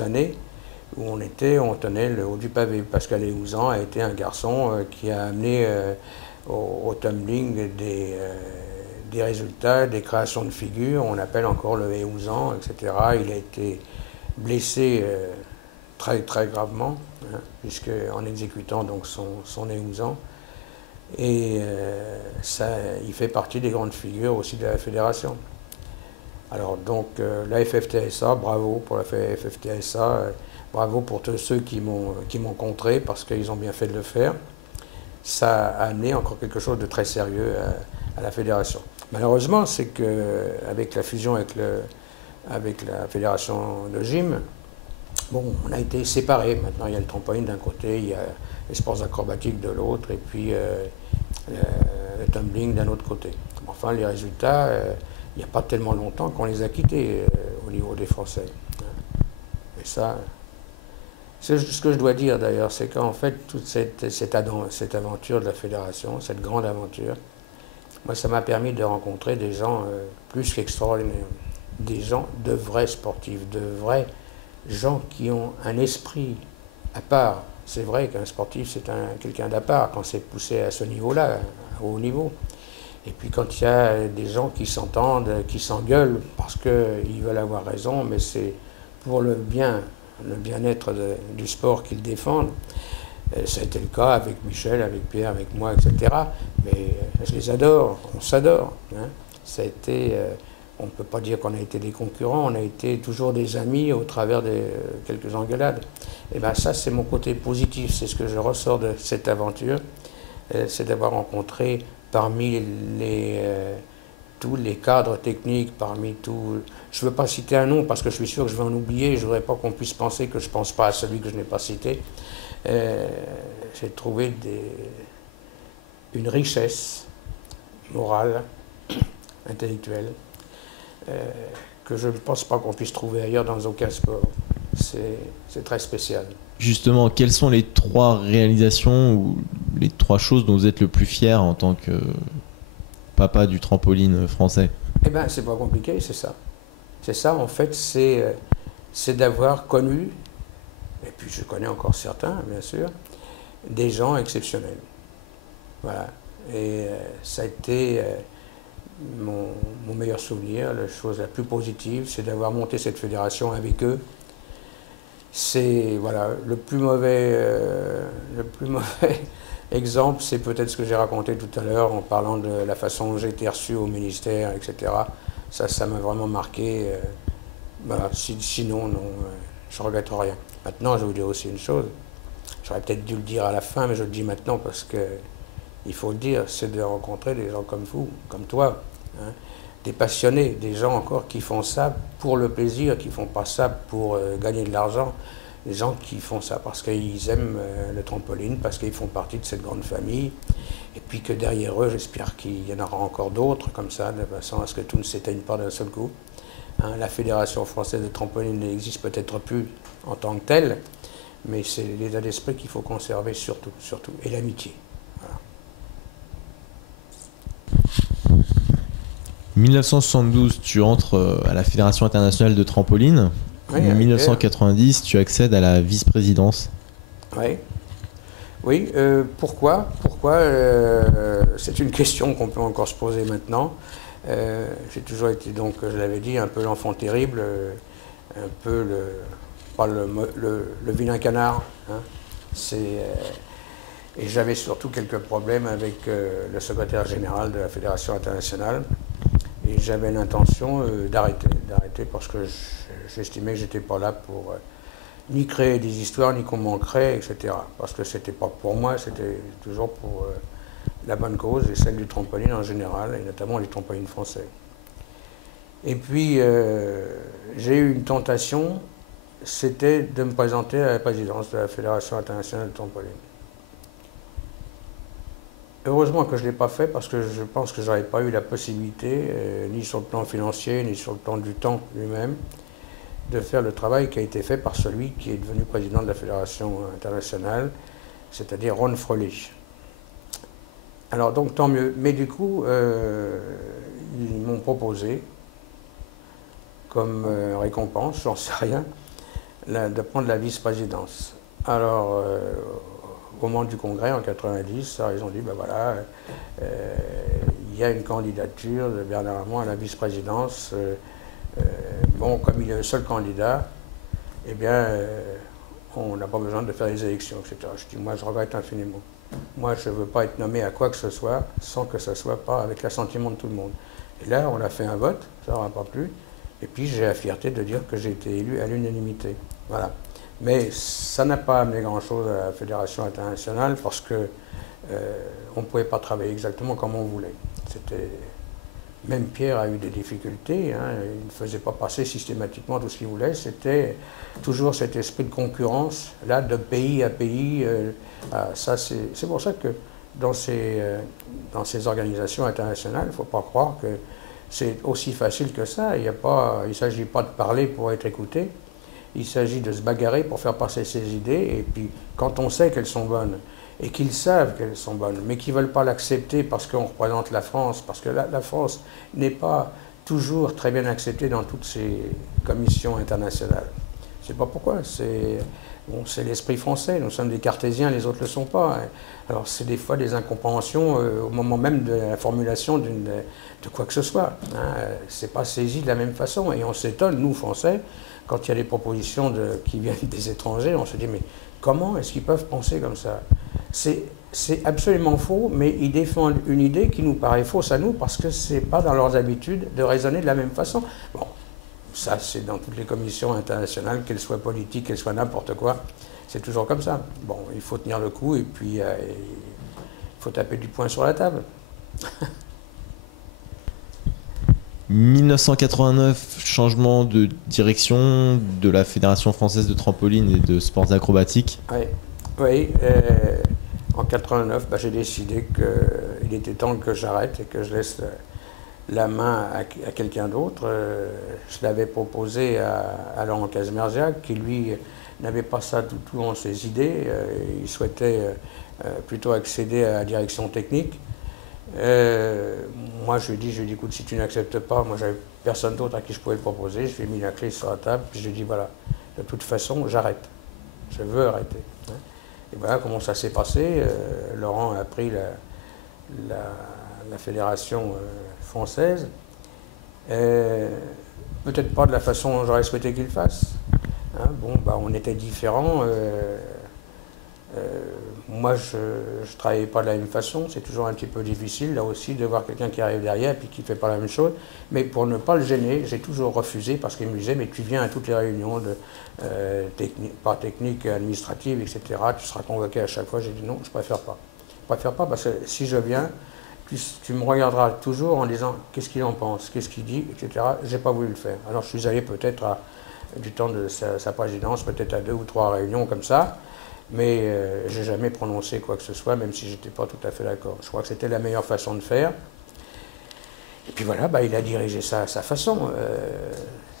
années où on tenait le haut du pavé. Pascal Héouzan a été un garçon qui a amené au tumbling des résultats, des créations de figures. On appelle encore le Héouzan, etc. Il a été blessé très très gravement, hein, puisque en exécutant donc son Héouzan. Et il fait partie des grandes figures aussi de la fédération. Alors donc la FFTSA, bravo pour la FFTSA, bravo pour tous ceux qui m'ont contré parce qu'ils ont bien fait de le faire. Ça a amené encore quelque chose de très sérieux à la fédération. Malheureusement, c'est qu'avec la fusion avec la fédération de gym, bon, on a été séparés. Maintenant, il y a le trampoline d'un côté, il y a les sports acrobatiques de l'autre, et puis le tumbling d'un autre côté. Enfin, les résultats, il n'y a pas tellement longtemps qu'on les a quittés au niveau des Français. Et ça, c'est ce que je dois dire d'ailleurs, c'est qu'en fait, toute cette aventure de la fédération, cette grande aventure, moi, ça m'a permis de rencontrer des gens plus qu'extraordinaires, des gens de vrais sportifs, de vrais gens qui ont un esprit à part. C'est vrai qu'un sportif, c'est quelqu'un d'à part quand c'est poussé à ce niveau-là, à haut niveau. Et puis quand il y a des gens qui s'entendent, qui s'engueulent parce qu'ils veulent avoir raison, mais c'est pour le bien-être du sport qu'ils défendent. Ça a été le cas avec Michel, avec Pierre, avec moi, etc. Mais je les adore, on s'adore. Hein. Ça a été, on ne peut pas dire qu'on a été des concurrents, on a été toujours des amis au travers de quelques engueulades. Et bien ça, c'est mon côté positif, c'est ce que je ressors de cette aventure, c'est d'avoir rencontré parmi tous les cadres techniques, parmi tous... Je ne veux pas citer un nom parce que je suis sûr que je vais en oublier, je ne voudrais pas qu'on puisse penser que je ne pense pas à celui que je n'ai pas cité. J'ai trouvé une richesse morale, intellectuelle, que je ne pense pas qu'on puisse trouver ailleurs dans aucun sport. C'est très spécial. Justement, quelles sont les 3 réalisations ou les 3 choses dont vous êtes le plus fier en tant que papa du trampoline français? Eh bien, c'est pas compliqué, c'est ça. C'est ça, en fait, c'est d'avoir connu, et puis je connais encore certains, bien sûr, des gens exceptionnels. Voilà. Et ça a été mon meilleur souvenir, la chose la plus positive, c'est d'avoir monté cette fédération avec eux. C'est, voilà, le plus mauvais exemple, c'est peut-être ce que j'ai raconté tout à l'heure en parlant de la façon dont j'ai été reçu au ministère, etc. Ça m'a vraiment marqué. Voilà. Sinon, non, je ne regrette rien. Maintenant, je vais vous dire aussi une chose. J'aurais peut-être dû le dire à la fin, mais je le dis maintenant parce qu'il faut le dire, c'est de rencontrer des gens comme vous, comme toi, hein, des passionnés, des gens encore qui font ça pour le plaisir, qui ne font pas ça pour gagner de l'argent, des gens qui font ça parce qu'ils aiment le trampoline, parce qu'ils font partie de cette grande famille, et puis que derrière eux, j'espère qu'il y en aura encore d'autres comme ça, de façon à ce que tout ne s'éteigne pas d'un seul coup. Hein, la Fédération française de trampoline n'existe peut-être plus en tant que telle, mais c'est l'état d'esprit qu'il faut conserver surtout, et l'amitié. Voilà. 1972, tu entres à la Fédération internationale de trampoline. Oui, en 1990, tu accèdes à la vice-présidence. Oui. Oui, pourquoi c'est une question qu'on peut encore se poser maintenant. J'ai toujours été, donc, je l'avais dit, un peu l'enfant terrible, un peu pas le vilain canard. Hein. Et j'avais surtout quelques problèmes avec le secrétaire général de la Fédération internationale. Et j'avais l'intention d'arrêter parce que j'estimais que je n'étais pas là pour ni créer des histoires, ni qu'on m'en crée, etc. Parce que c'était pas pour moi, c'était toujours pour la bonne cause et celle du trampoline en général, et notamment les trampolines français. Et puis, j'ai eu une tentation, c'était de me présenter à la présidence de la Fédération internationale de trampoline. Heureusement que je ne l'ai pas fait parce que je pense que je n'aurais pas eu la possibilité, ni sur le plan financier, ni sur le plan du temps lui-même, de faire le travail qui a été fait par celui qui est devenu président de la Fédération internationale, c'est-à-dire Ron Frelich. Alors donc tant mieux, mais du coup, ils m'ont proposé, comme récompense, j'en sais rien, de prendre la vice-présidence. Alors, au moment du congrès en 90, ils ont dit, ben voilà, il y a une candidature de Bernard Hamon à la vice-présidence. Bon, comme il est le seul candidat, eh bien, on n'a pas besoin de faire les élections, etc. Je dis, moi, je regrette infiniment. Moi, je ne veux pas être nommé à quoi que ce soit sans que ce ne soit pas avec l'assentiment de tout le monde. Et là, on a fait un vote, ça n'aura pas plu. Et puis, j'ai la fierté de dire que j'ai été élu à l'unanimité. Voilà. Mais ça n'a pas amené grand-chose à la Fédération internationale parce que on ne pouvait pas travailler exactement comme on voulait. Même Pierre a eu des difficultés, hein, il ne faisait pas passer systématiquement tout ce qu'il voulait, c'était toujours cet esprit de concurrence, là, de pays à pays. C'est pour ça que dans ces organisations internationales, il ne faut pas croire que c'est aussi facile que ça. Il ne s'agit pas de parler pour être écouté. Il s'agit de se bagarrer pour faire passer ses idées, et puis quand on sait qu'elles sont bonnes, et qu'ils savent qu'elles sont bonnes, mais qu'ils ne veulent pas l'accepter parce qu'on représente la France, parce que la France n'est pas toujours très bien acceptée dans toutes ces commissions internationales. Je ne sais pas pourquoi, c'est l'esprit français, nous sommes des cartésiens, les autres ne le sont pas. Alors c'est des fois des incompréhensions au moment même de la formulation de quoi que ce soit. Hein. C'est pas saisi de la même façon, et on s'étonne, nous Français, quand il y a des propositions qui viennent des étrangers, on se dit mais comment est-ce qu'ils peuvent penser comme ça? C'est absolument faux, mais ils défendent une idée qui nous paraît fausse à nous parce que ce n'est pas dans leurs habitudes de raisonner de la même façon. Bon, ça c'est dans toutes les commissions internationales, qu'elles soient politiques, qu'elles soient n'importe quoi, c'est toujours comme ça. Bon, il faut tenir le coup et puis il faut taper du poing sur la table. 1989, changement de direction de la Fédération française de trampoline et de sports acrobatiques. Oui, en 89, j'ai décidé qu'il était temps que j'arrête et que je laisse la main à quelqu'un d'autre. Je l'avais proposé à Laurent Casmerziac, qui lui n'avait pas ça du tout dans ses idées. Il souhaitait plutôt accéder à la direction technique. Moi, je lui ai dit, écoute, si tu n'acceptes pas, moi, j'avais personne d'autre à qui je pouvais le proposer. Je lui ai mis la clé sur la table, puis je lui ai dit, voilà, de toute façon, j'arrête. Je veux arrêter. Hein. Et voilà comment ça s'est passé. Laurent a pris la fédération française. Peut-être pas de la façon dont j'aurais souhaité qu'il fasse. Hein. Bon, on était différents. Moi, je ne travaillais pas de la même façon. C'est toujours un petit peu difficile, là aussi, de voir quelqu'un qui arrive derrière et puis qui ne fait pas la même chose. Mais pour ne pas le gêner, j'ai toujours refusé parce qu'il me disait, mais tu viens à toutes les réunions, pas techniques, administratives, etc. Tu seras convoqué à chaque fois. J'ai dit non, je préfère pas. Je préfère pas parce que si je viens, tu me regarderas toujours en disant qu'est-ce qu'il en pense, qu'est-ce qu'il dit, etc. J'ai pas voulu le faire. Alors je suis allé peut-être du temps de sa présidence, peut-être à 2 ou 3 réunions comme ça. Mais je n'ai jamais prononcé quoi que ce soit, même si je n'étais pas tout à fait d'accord. Je crois que c'était la meilleure façon de faire. Et puis voilà, il a dirigé ça à sa façon.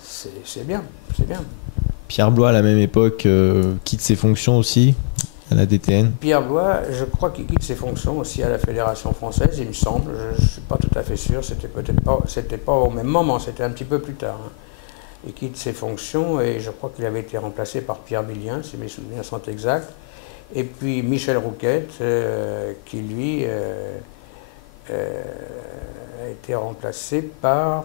C'est bien, c'est bien. Pierre Blois, à la même époque, quitte ses fonctions aussi à la DTN. Pierre Blois, je crois qu'il quitte ses fonctions aussi à la Fédération française, il me semble. Je ne suis pas tout à fait sûr, c'était pas au même moment, c'était un petit peu plus tard. Hein. Il quitte ses fonctions et je crois qu'il avait été remplacé par Pierre Billien, si mes souvenirs sont exacts. Et puis Michel Rouquette, qui lui a été remplacé par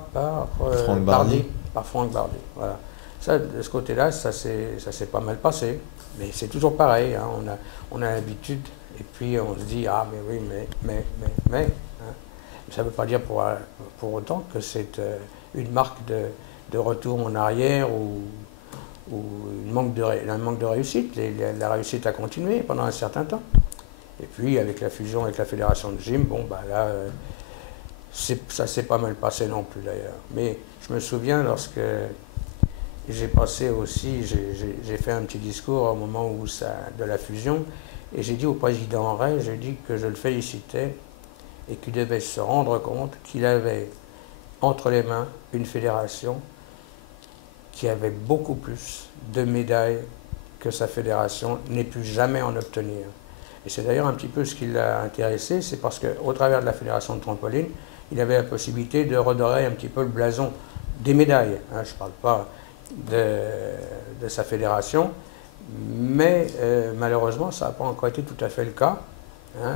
Franck Bardi. Par Franck Bardi. Voilà. Ça, de ce côté-là, ça s'est pas mal passé. Mais c'est toujours pareil, hein. On a l'habitude, et puis on se dit, ah mais oui, mais. Hein. Ça ne veut pas dire pour autant que c'est une marque de retour en arrière ou un manque de réussite. La réussite a continué pendant un certain temps. Et puis avec la fusion avec la fédération de gym, bon bah là, ça s'est pas mal passé non plus d'ailleurs. Mais je me souviens lorsque j'ai passé aussi, j'ai fait un petit discours au moment de la fusion, et j'ai dit au président Ray, j'ai dit que je le félicitais et qu'il devait se rendre compte qu'il avait entre les mains une fédération qui avait beaucoup plus de médailles que sa fédération n'ait pu jamais en obtenir. Et c'est d'ailleurs un petit peu ce qui l'a intéressé, c'est parce qu'au travers de la fédération de trampoline, il avait la possibilité de redorer un petit peu le blason des médailles. Hein, je ne parle pas de sa fédération, mais malheureusement, ça n'a pas encore été tout à fait le cas. Hein,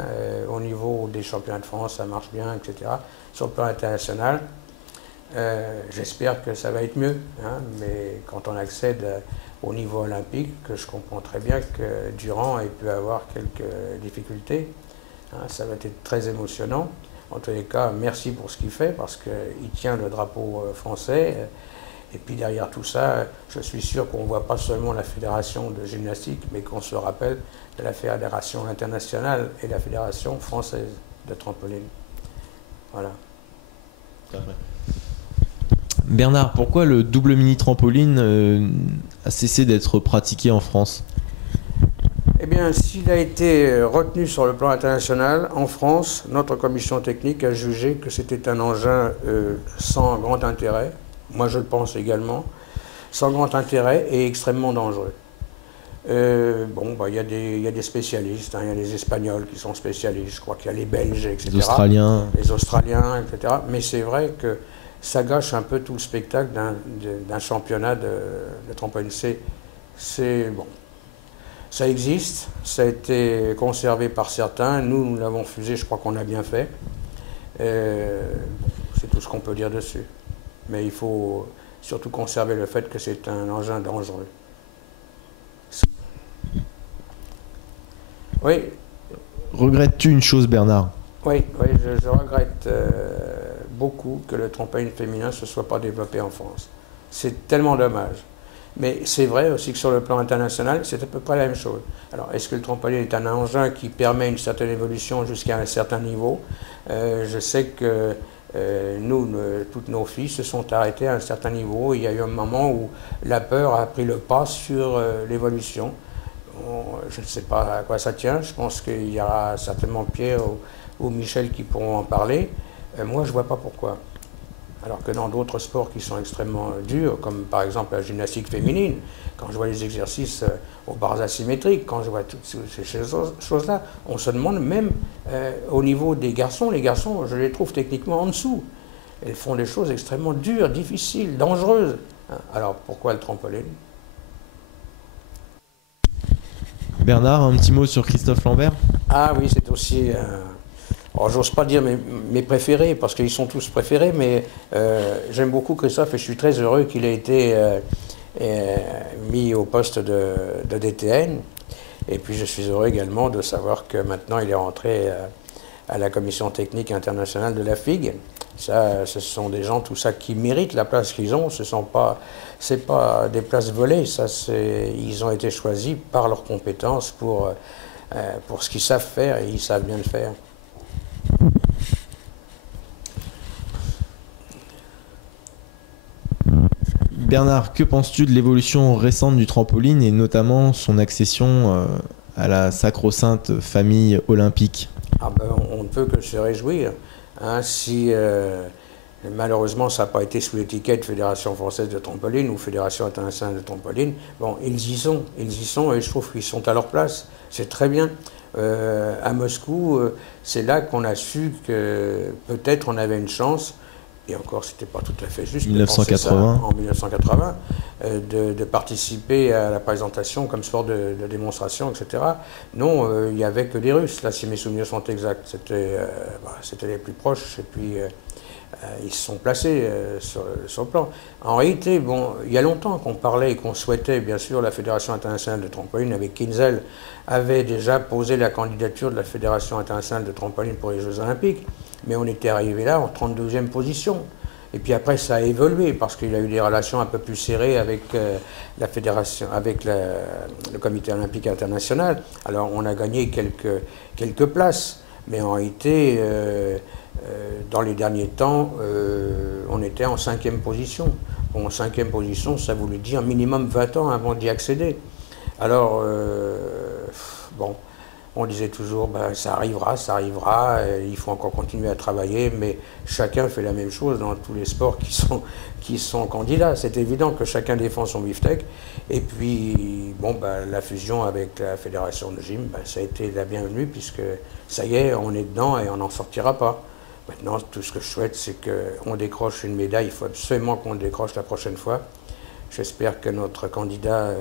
au niveau des championnats de France, ça marche bien, etc. Sur le plan international, j'espère que ça va être mieux, hein, mais quand on accède au niveau olympique, je comprends très bien que Durand ait pu avoir quelques difficultés. Hein, ça va être très émotionnant. En tous les cas, merci pour ce qu'il fait, parce qu'il tient le drapeau français. Et puis derrière tout ça, je suis sûr qu'on ne voit pas seulement la fédération de gymnastique, mais qu'on se rappelle de la fédération internationale et la fédération française de trampoline. Voilà. Bernard, pourquoi le double mini trampoline a cessé d'être pratiqué en France? Eh bien, s'il a été retenu sur le plan international, en France, notre commission technique a jugé que c'était un engin sans grand intérêt. Moi, je le pense également, sans grand intérêt et extrêmement dangereux. Bon, bah, y a des spécialistes, hein, y a les Espagnols qui sont spécialistes, je crois qu'il y a les Belges, etc. Les Australiens, etc. Mais c'est vrai que ça gâche un peu tout le spectacle d'un championnat de trampoline. C'est bon. Ça existe, ça a été conservé par certains. Nous l'avons fusé, je crois qu'on a bien fait. C'est tout ce qu'on peut dire dessus. Mais il faut surtout conserver le fait que c'est un engin dangereux. Oui. Regrettes-tu une chose, Bernard? Oui, je regrette beaucoup que le trampoline féminin ne se soit pas développé en France. C'est tellement dommage. Mais c'est vrai aussi que sur le plan international, c'est à peu près la même chose. Alors, est-ce que le trampoline est un engin qui permet une certaine évolution jusqu'à un certain niveau? Je sais que toutes nos filles se sont arrêtées à un certain niveau. Il y a eu un moment où la peur a pris le pas sur l'évolution. Je ne sais pas à quoi ça tient. Je pense qu'il y aura certainement Pierre ou Michel qui pourront en parler. Moi, je ne vois pas pourquoi. Alors que dans d'autres sports qui sont extrêmement durs, comme par exemple la gymnastique féminine, quand je vois les exercices aux barres asymétriques, quand je vois toutes ces choses-là, on se demande même au niveau des garçons, les garçons, je les trouve techniquement en dessous. Elles font des choses extrêmement dures, difficiles, dangereuses. Alors pourquoi le trampoline? Bernard, un petit mot sur Christophe Lambert? Ah oui, c'est aussi... Alors, j'ose pas dire mes préférés, parce qu'ils sont tous préférés, mais j'aime beaucoup Christophe et je suis très heureux qu'il ait été mis au poste de DTN. Et puis je suis heureux également de savoir que maintenant il est rentré à la commission technique internationale de la FIG. Ça, ce sont des gens, tout ça, qui méritent la place qu'ils ont. C'est pas des places volées, ça, ils ont été choisis par leurs compétences pour ce qu'ils savent faire, et ils savent bien le faire. Bernard, que penses-tu de l'évolution récente du trampoline et notamment son accession à la sacro-sainte famille olympique? Ah ben, on ne peut que se réjouir. Hein, si malheureusement ça n'a pas été sous l'étiquette Fédération française de trampoline ou Fédération internationale de trampoline, bon, ils y sont et je trouve qu'ils sont à leur place. C'est très bien. À Moscou, c'est là qu'on a su que peut-être on avait une chance. Et encore, c'était pas tout à fait juste 1980. En 1980, de participer à la présentation comme sport de démonstration, etc. Non, il n'y avait que les Russes, là, si mes souvenirs sont exacts. C'était les plus proches. Et puis, ils se sont placés sur le plan. En réalité, bon, il y a longtemps qu'on parlait et qu'on souhaitait, bien sûr, la Fédération internationale de trampoline avec Kinzel avait déjà posé la candidature de la Fédération internationale de trampoline pour les Jeux Olympiques, mais on était arrivé là en 32e position. Et puis après, ça a évolué parce qu'il y a eu des relations un peu plus serrées avec la fédération, avec le Comité olympique international. Alors on a gagné quelques places, mais en réalité, dans les derniers temps, on était en 5e position. Bon, en 5e position, ça voulait dire minimum 20 ans avant d'y accéder. Alors, bon, on disait toujours, ben, ça arrivera, il faut encore continuer à travailler, mais chacun fait la même chose dans tous les sports qui sont candidats. C'est évident que chacun défend son beefsteak. Et puis, bon, ben, la fusion avec la fédération de gym, ben, ça a été la bienvenue, puisque ça y est, on est dedans et on n'en sortira pas. Maintenant, tout ce que je souhaite, c'est qu'on décroche une médaille. Il faut absolument qu'on le décroche la prochaine fois. J'espère que notre candidat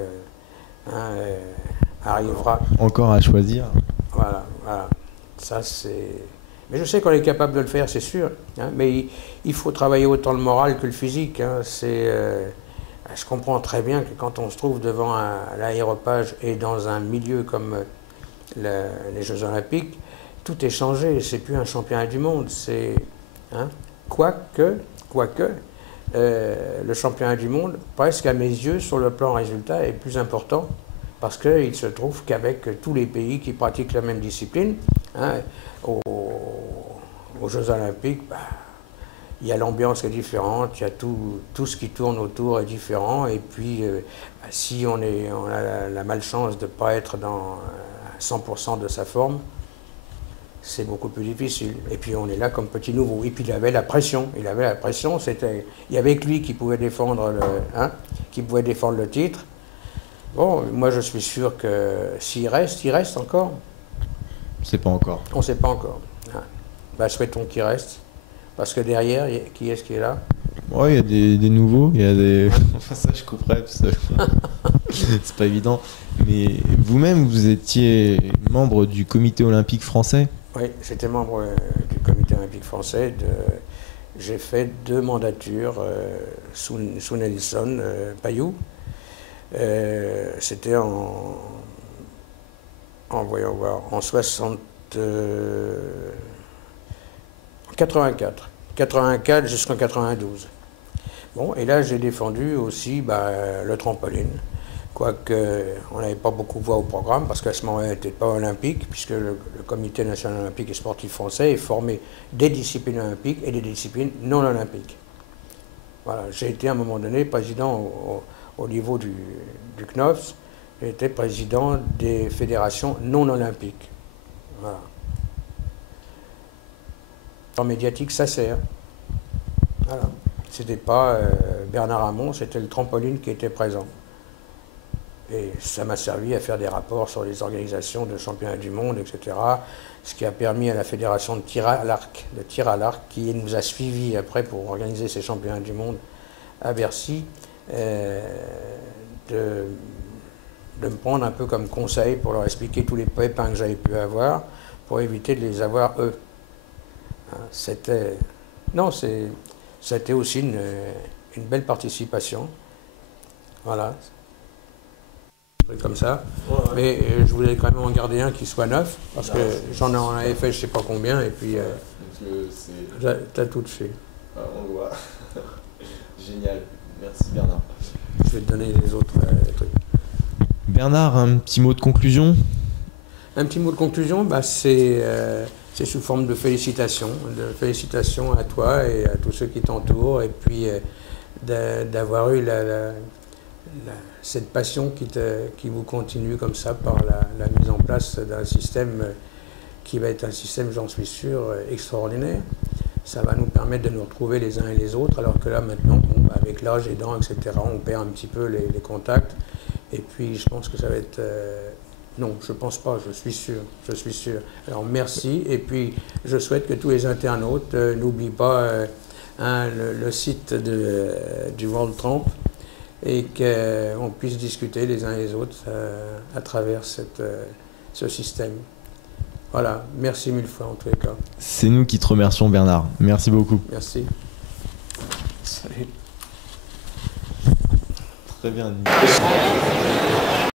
arrivera. Encore à choisir. Voilà. Ça, c'est... Mais je sais qu'on est capable de le faire, c'est sûr. Hein, mais il faut travailler autant le moral que le physique. Hein. Je comprends très bien que quand on se trouve devant l'aéropage et dans un milieu comme les Jeux Olympiques, tout est changé. C'est plus un championnat du monde. Hein, quoique, le championnat du monde, presque à mes yeux, sur le plan résultat, est plus important. Parce qu'il se trouve qu'avec tous les pays qui pratiquent la même discipline, hein, aux Jeux Olympiques, bah, il y a l'ambiance qui est différente, il y a tout ce qui tourne autour est différent. Et puis, bah, si on a la malchance de ne pas être dans 100% de sa forme, c'est beaucoup plus difficile. Et puis, on est là comme petit nouveau. Et puis, il avait la pression. Il y avait que lui qui pouvait défendre le titre. Bon, moi je suis sûr que s'il reste, il reste encore. On ne sait pas encore. On ne sait pas encore. Bah, souhaitons qu'il reste. Parce que derrière, qui est-ce qui est là? Oui, il y a des nouveaux, il y a des... Enfin, ça je couperais, parce que c'est pas évident. Mais vous-même, vous étiez membre du comité olympique français? Oui, j'étais membre du comité olympique français. J'ai fait 2 mandatures sous Nelson Payou. C'était en 84 jusqu'en 92. Bon, et là j'ai défendu aussi le trampoline, quoique on n'avait pas beaucoup voix au programme parce qu'à ce moment-là, il n'était pas olympique, puisque le Comité national olympique et sportif français est formé des disciplines olympiques et des disciplines non olympiques. Voilà, j'ai été à un moment donné président au niveau du CNOFS, j'étais président des fédérations non olympiques. Voilà. En médiatique, ça sert. Voilà. C'était pas Bernard Hamon, c'était le trampoline qui était présent. Et ça m'a servi à faire des rapports sur les organisations de championnats du monde, etc. Ce qui a permis à la fédération de tir à l'arc, qui nous a suivis après pour organiser ces championnats du monde à Bercy, de me prendre un peu comme conseil pour leur expliquer tous les pépins que j'avais pu avoir pour éviter de les avoir eux. C'était aussi une belle participation. Voilà. Comme ça. Ouais. Mais je voulais quand même en garder un qui soit neuf, parce que en avais fait je sais pas combien, et puis t'as tout fait. On voit. Génial. Merci Bernard. Je vais te donner les autres trucs. Bernard, un petit mot de conclusion? Un petit mot de conclusion, c'est sous forme de félicitations. De félicitations à toi et à tous ceux qui t'entourent, et puis d'avoir eu cette passion qui vous continue comme ça par la mise en place d'un système qui va être un système, j'en suis sûr, extraordinaire. Ça va nous permettre de nous retrouver les uns et les autres, alors que là maintenant, avec l'âge, les dents, etc., on perd un petit peu les contacts. Et puis je pense que ça va être... non, je ne pense pas, je suis sûr. Alors merci, et puis je souhaite que tous les internautes n'oublient pas le site du World Tramp, et qu'on puisse discuter les uns et les autres à travers ce système. Voilà, merci mille fois en tous les cas. C'est nous qui te remercions, Bernard. Merci beaucoup. Merci. Salut. Très bien.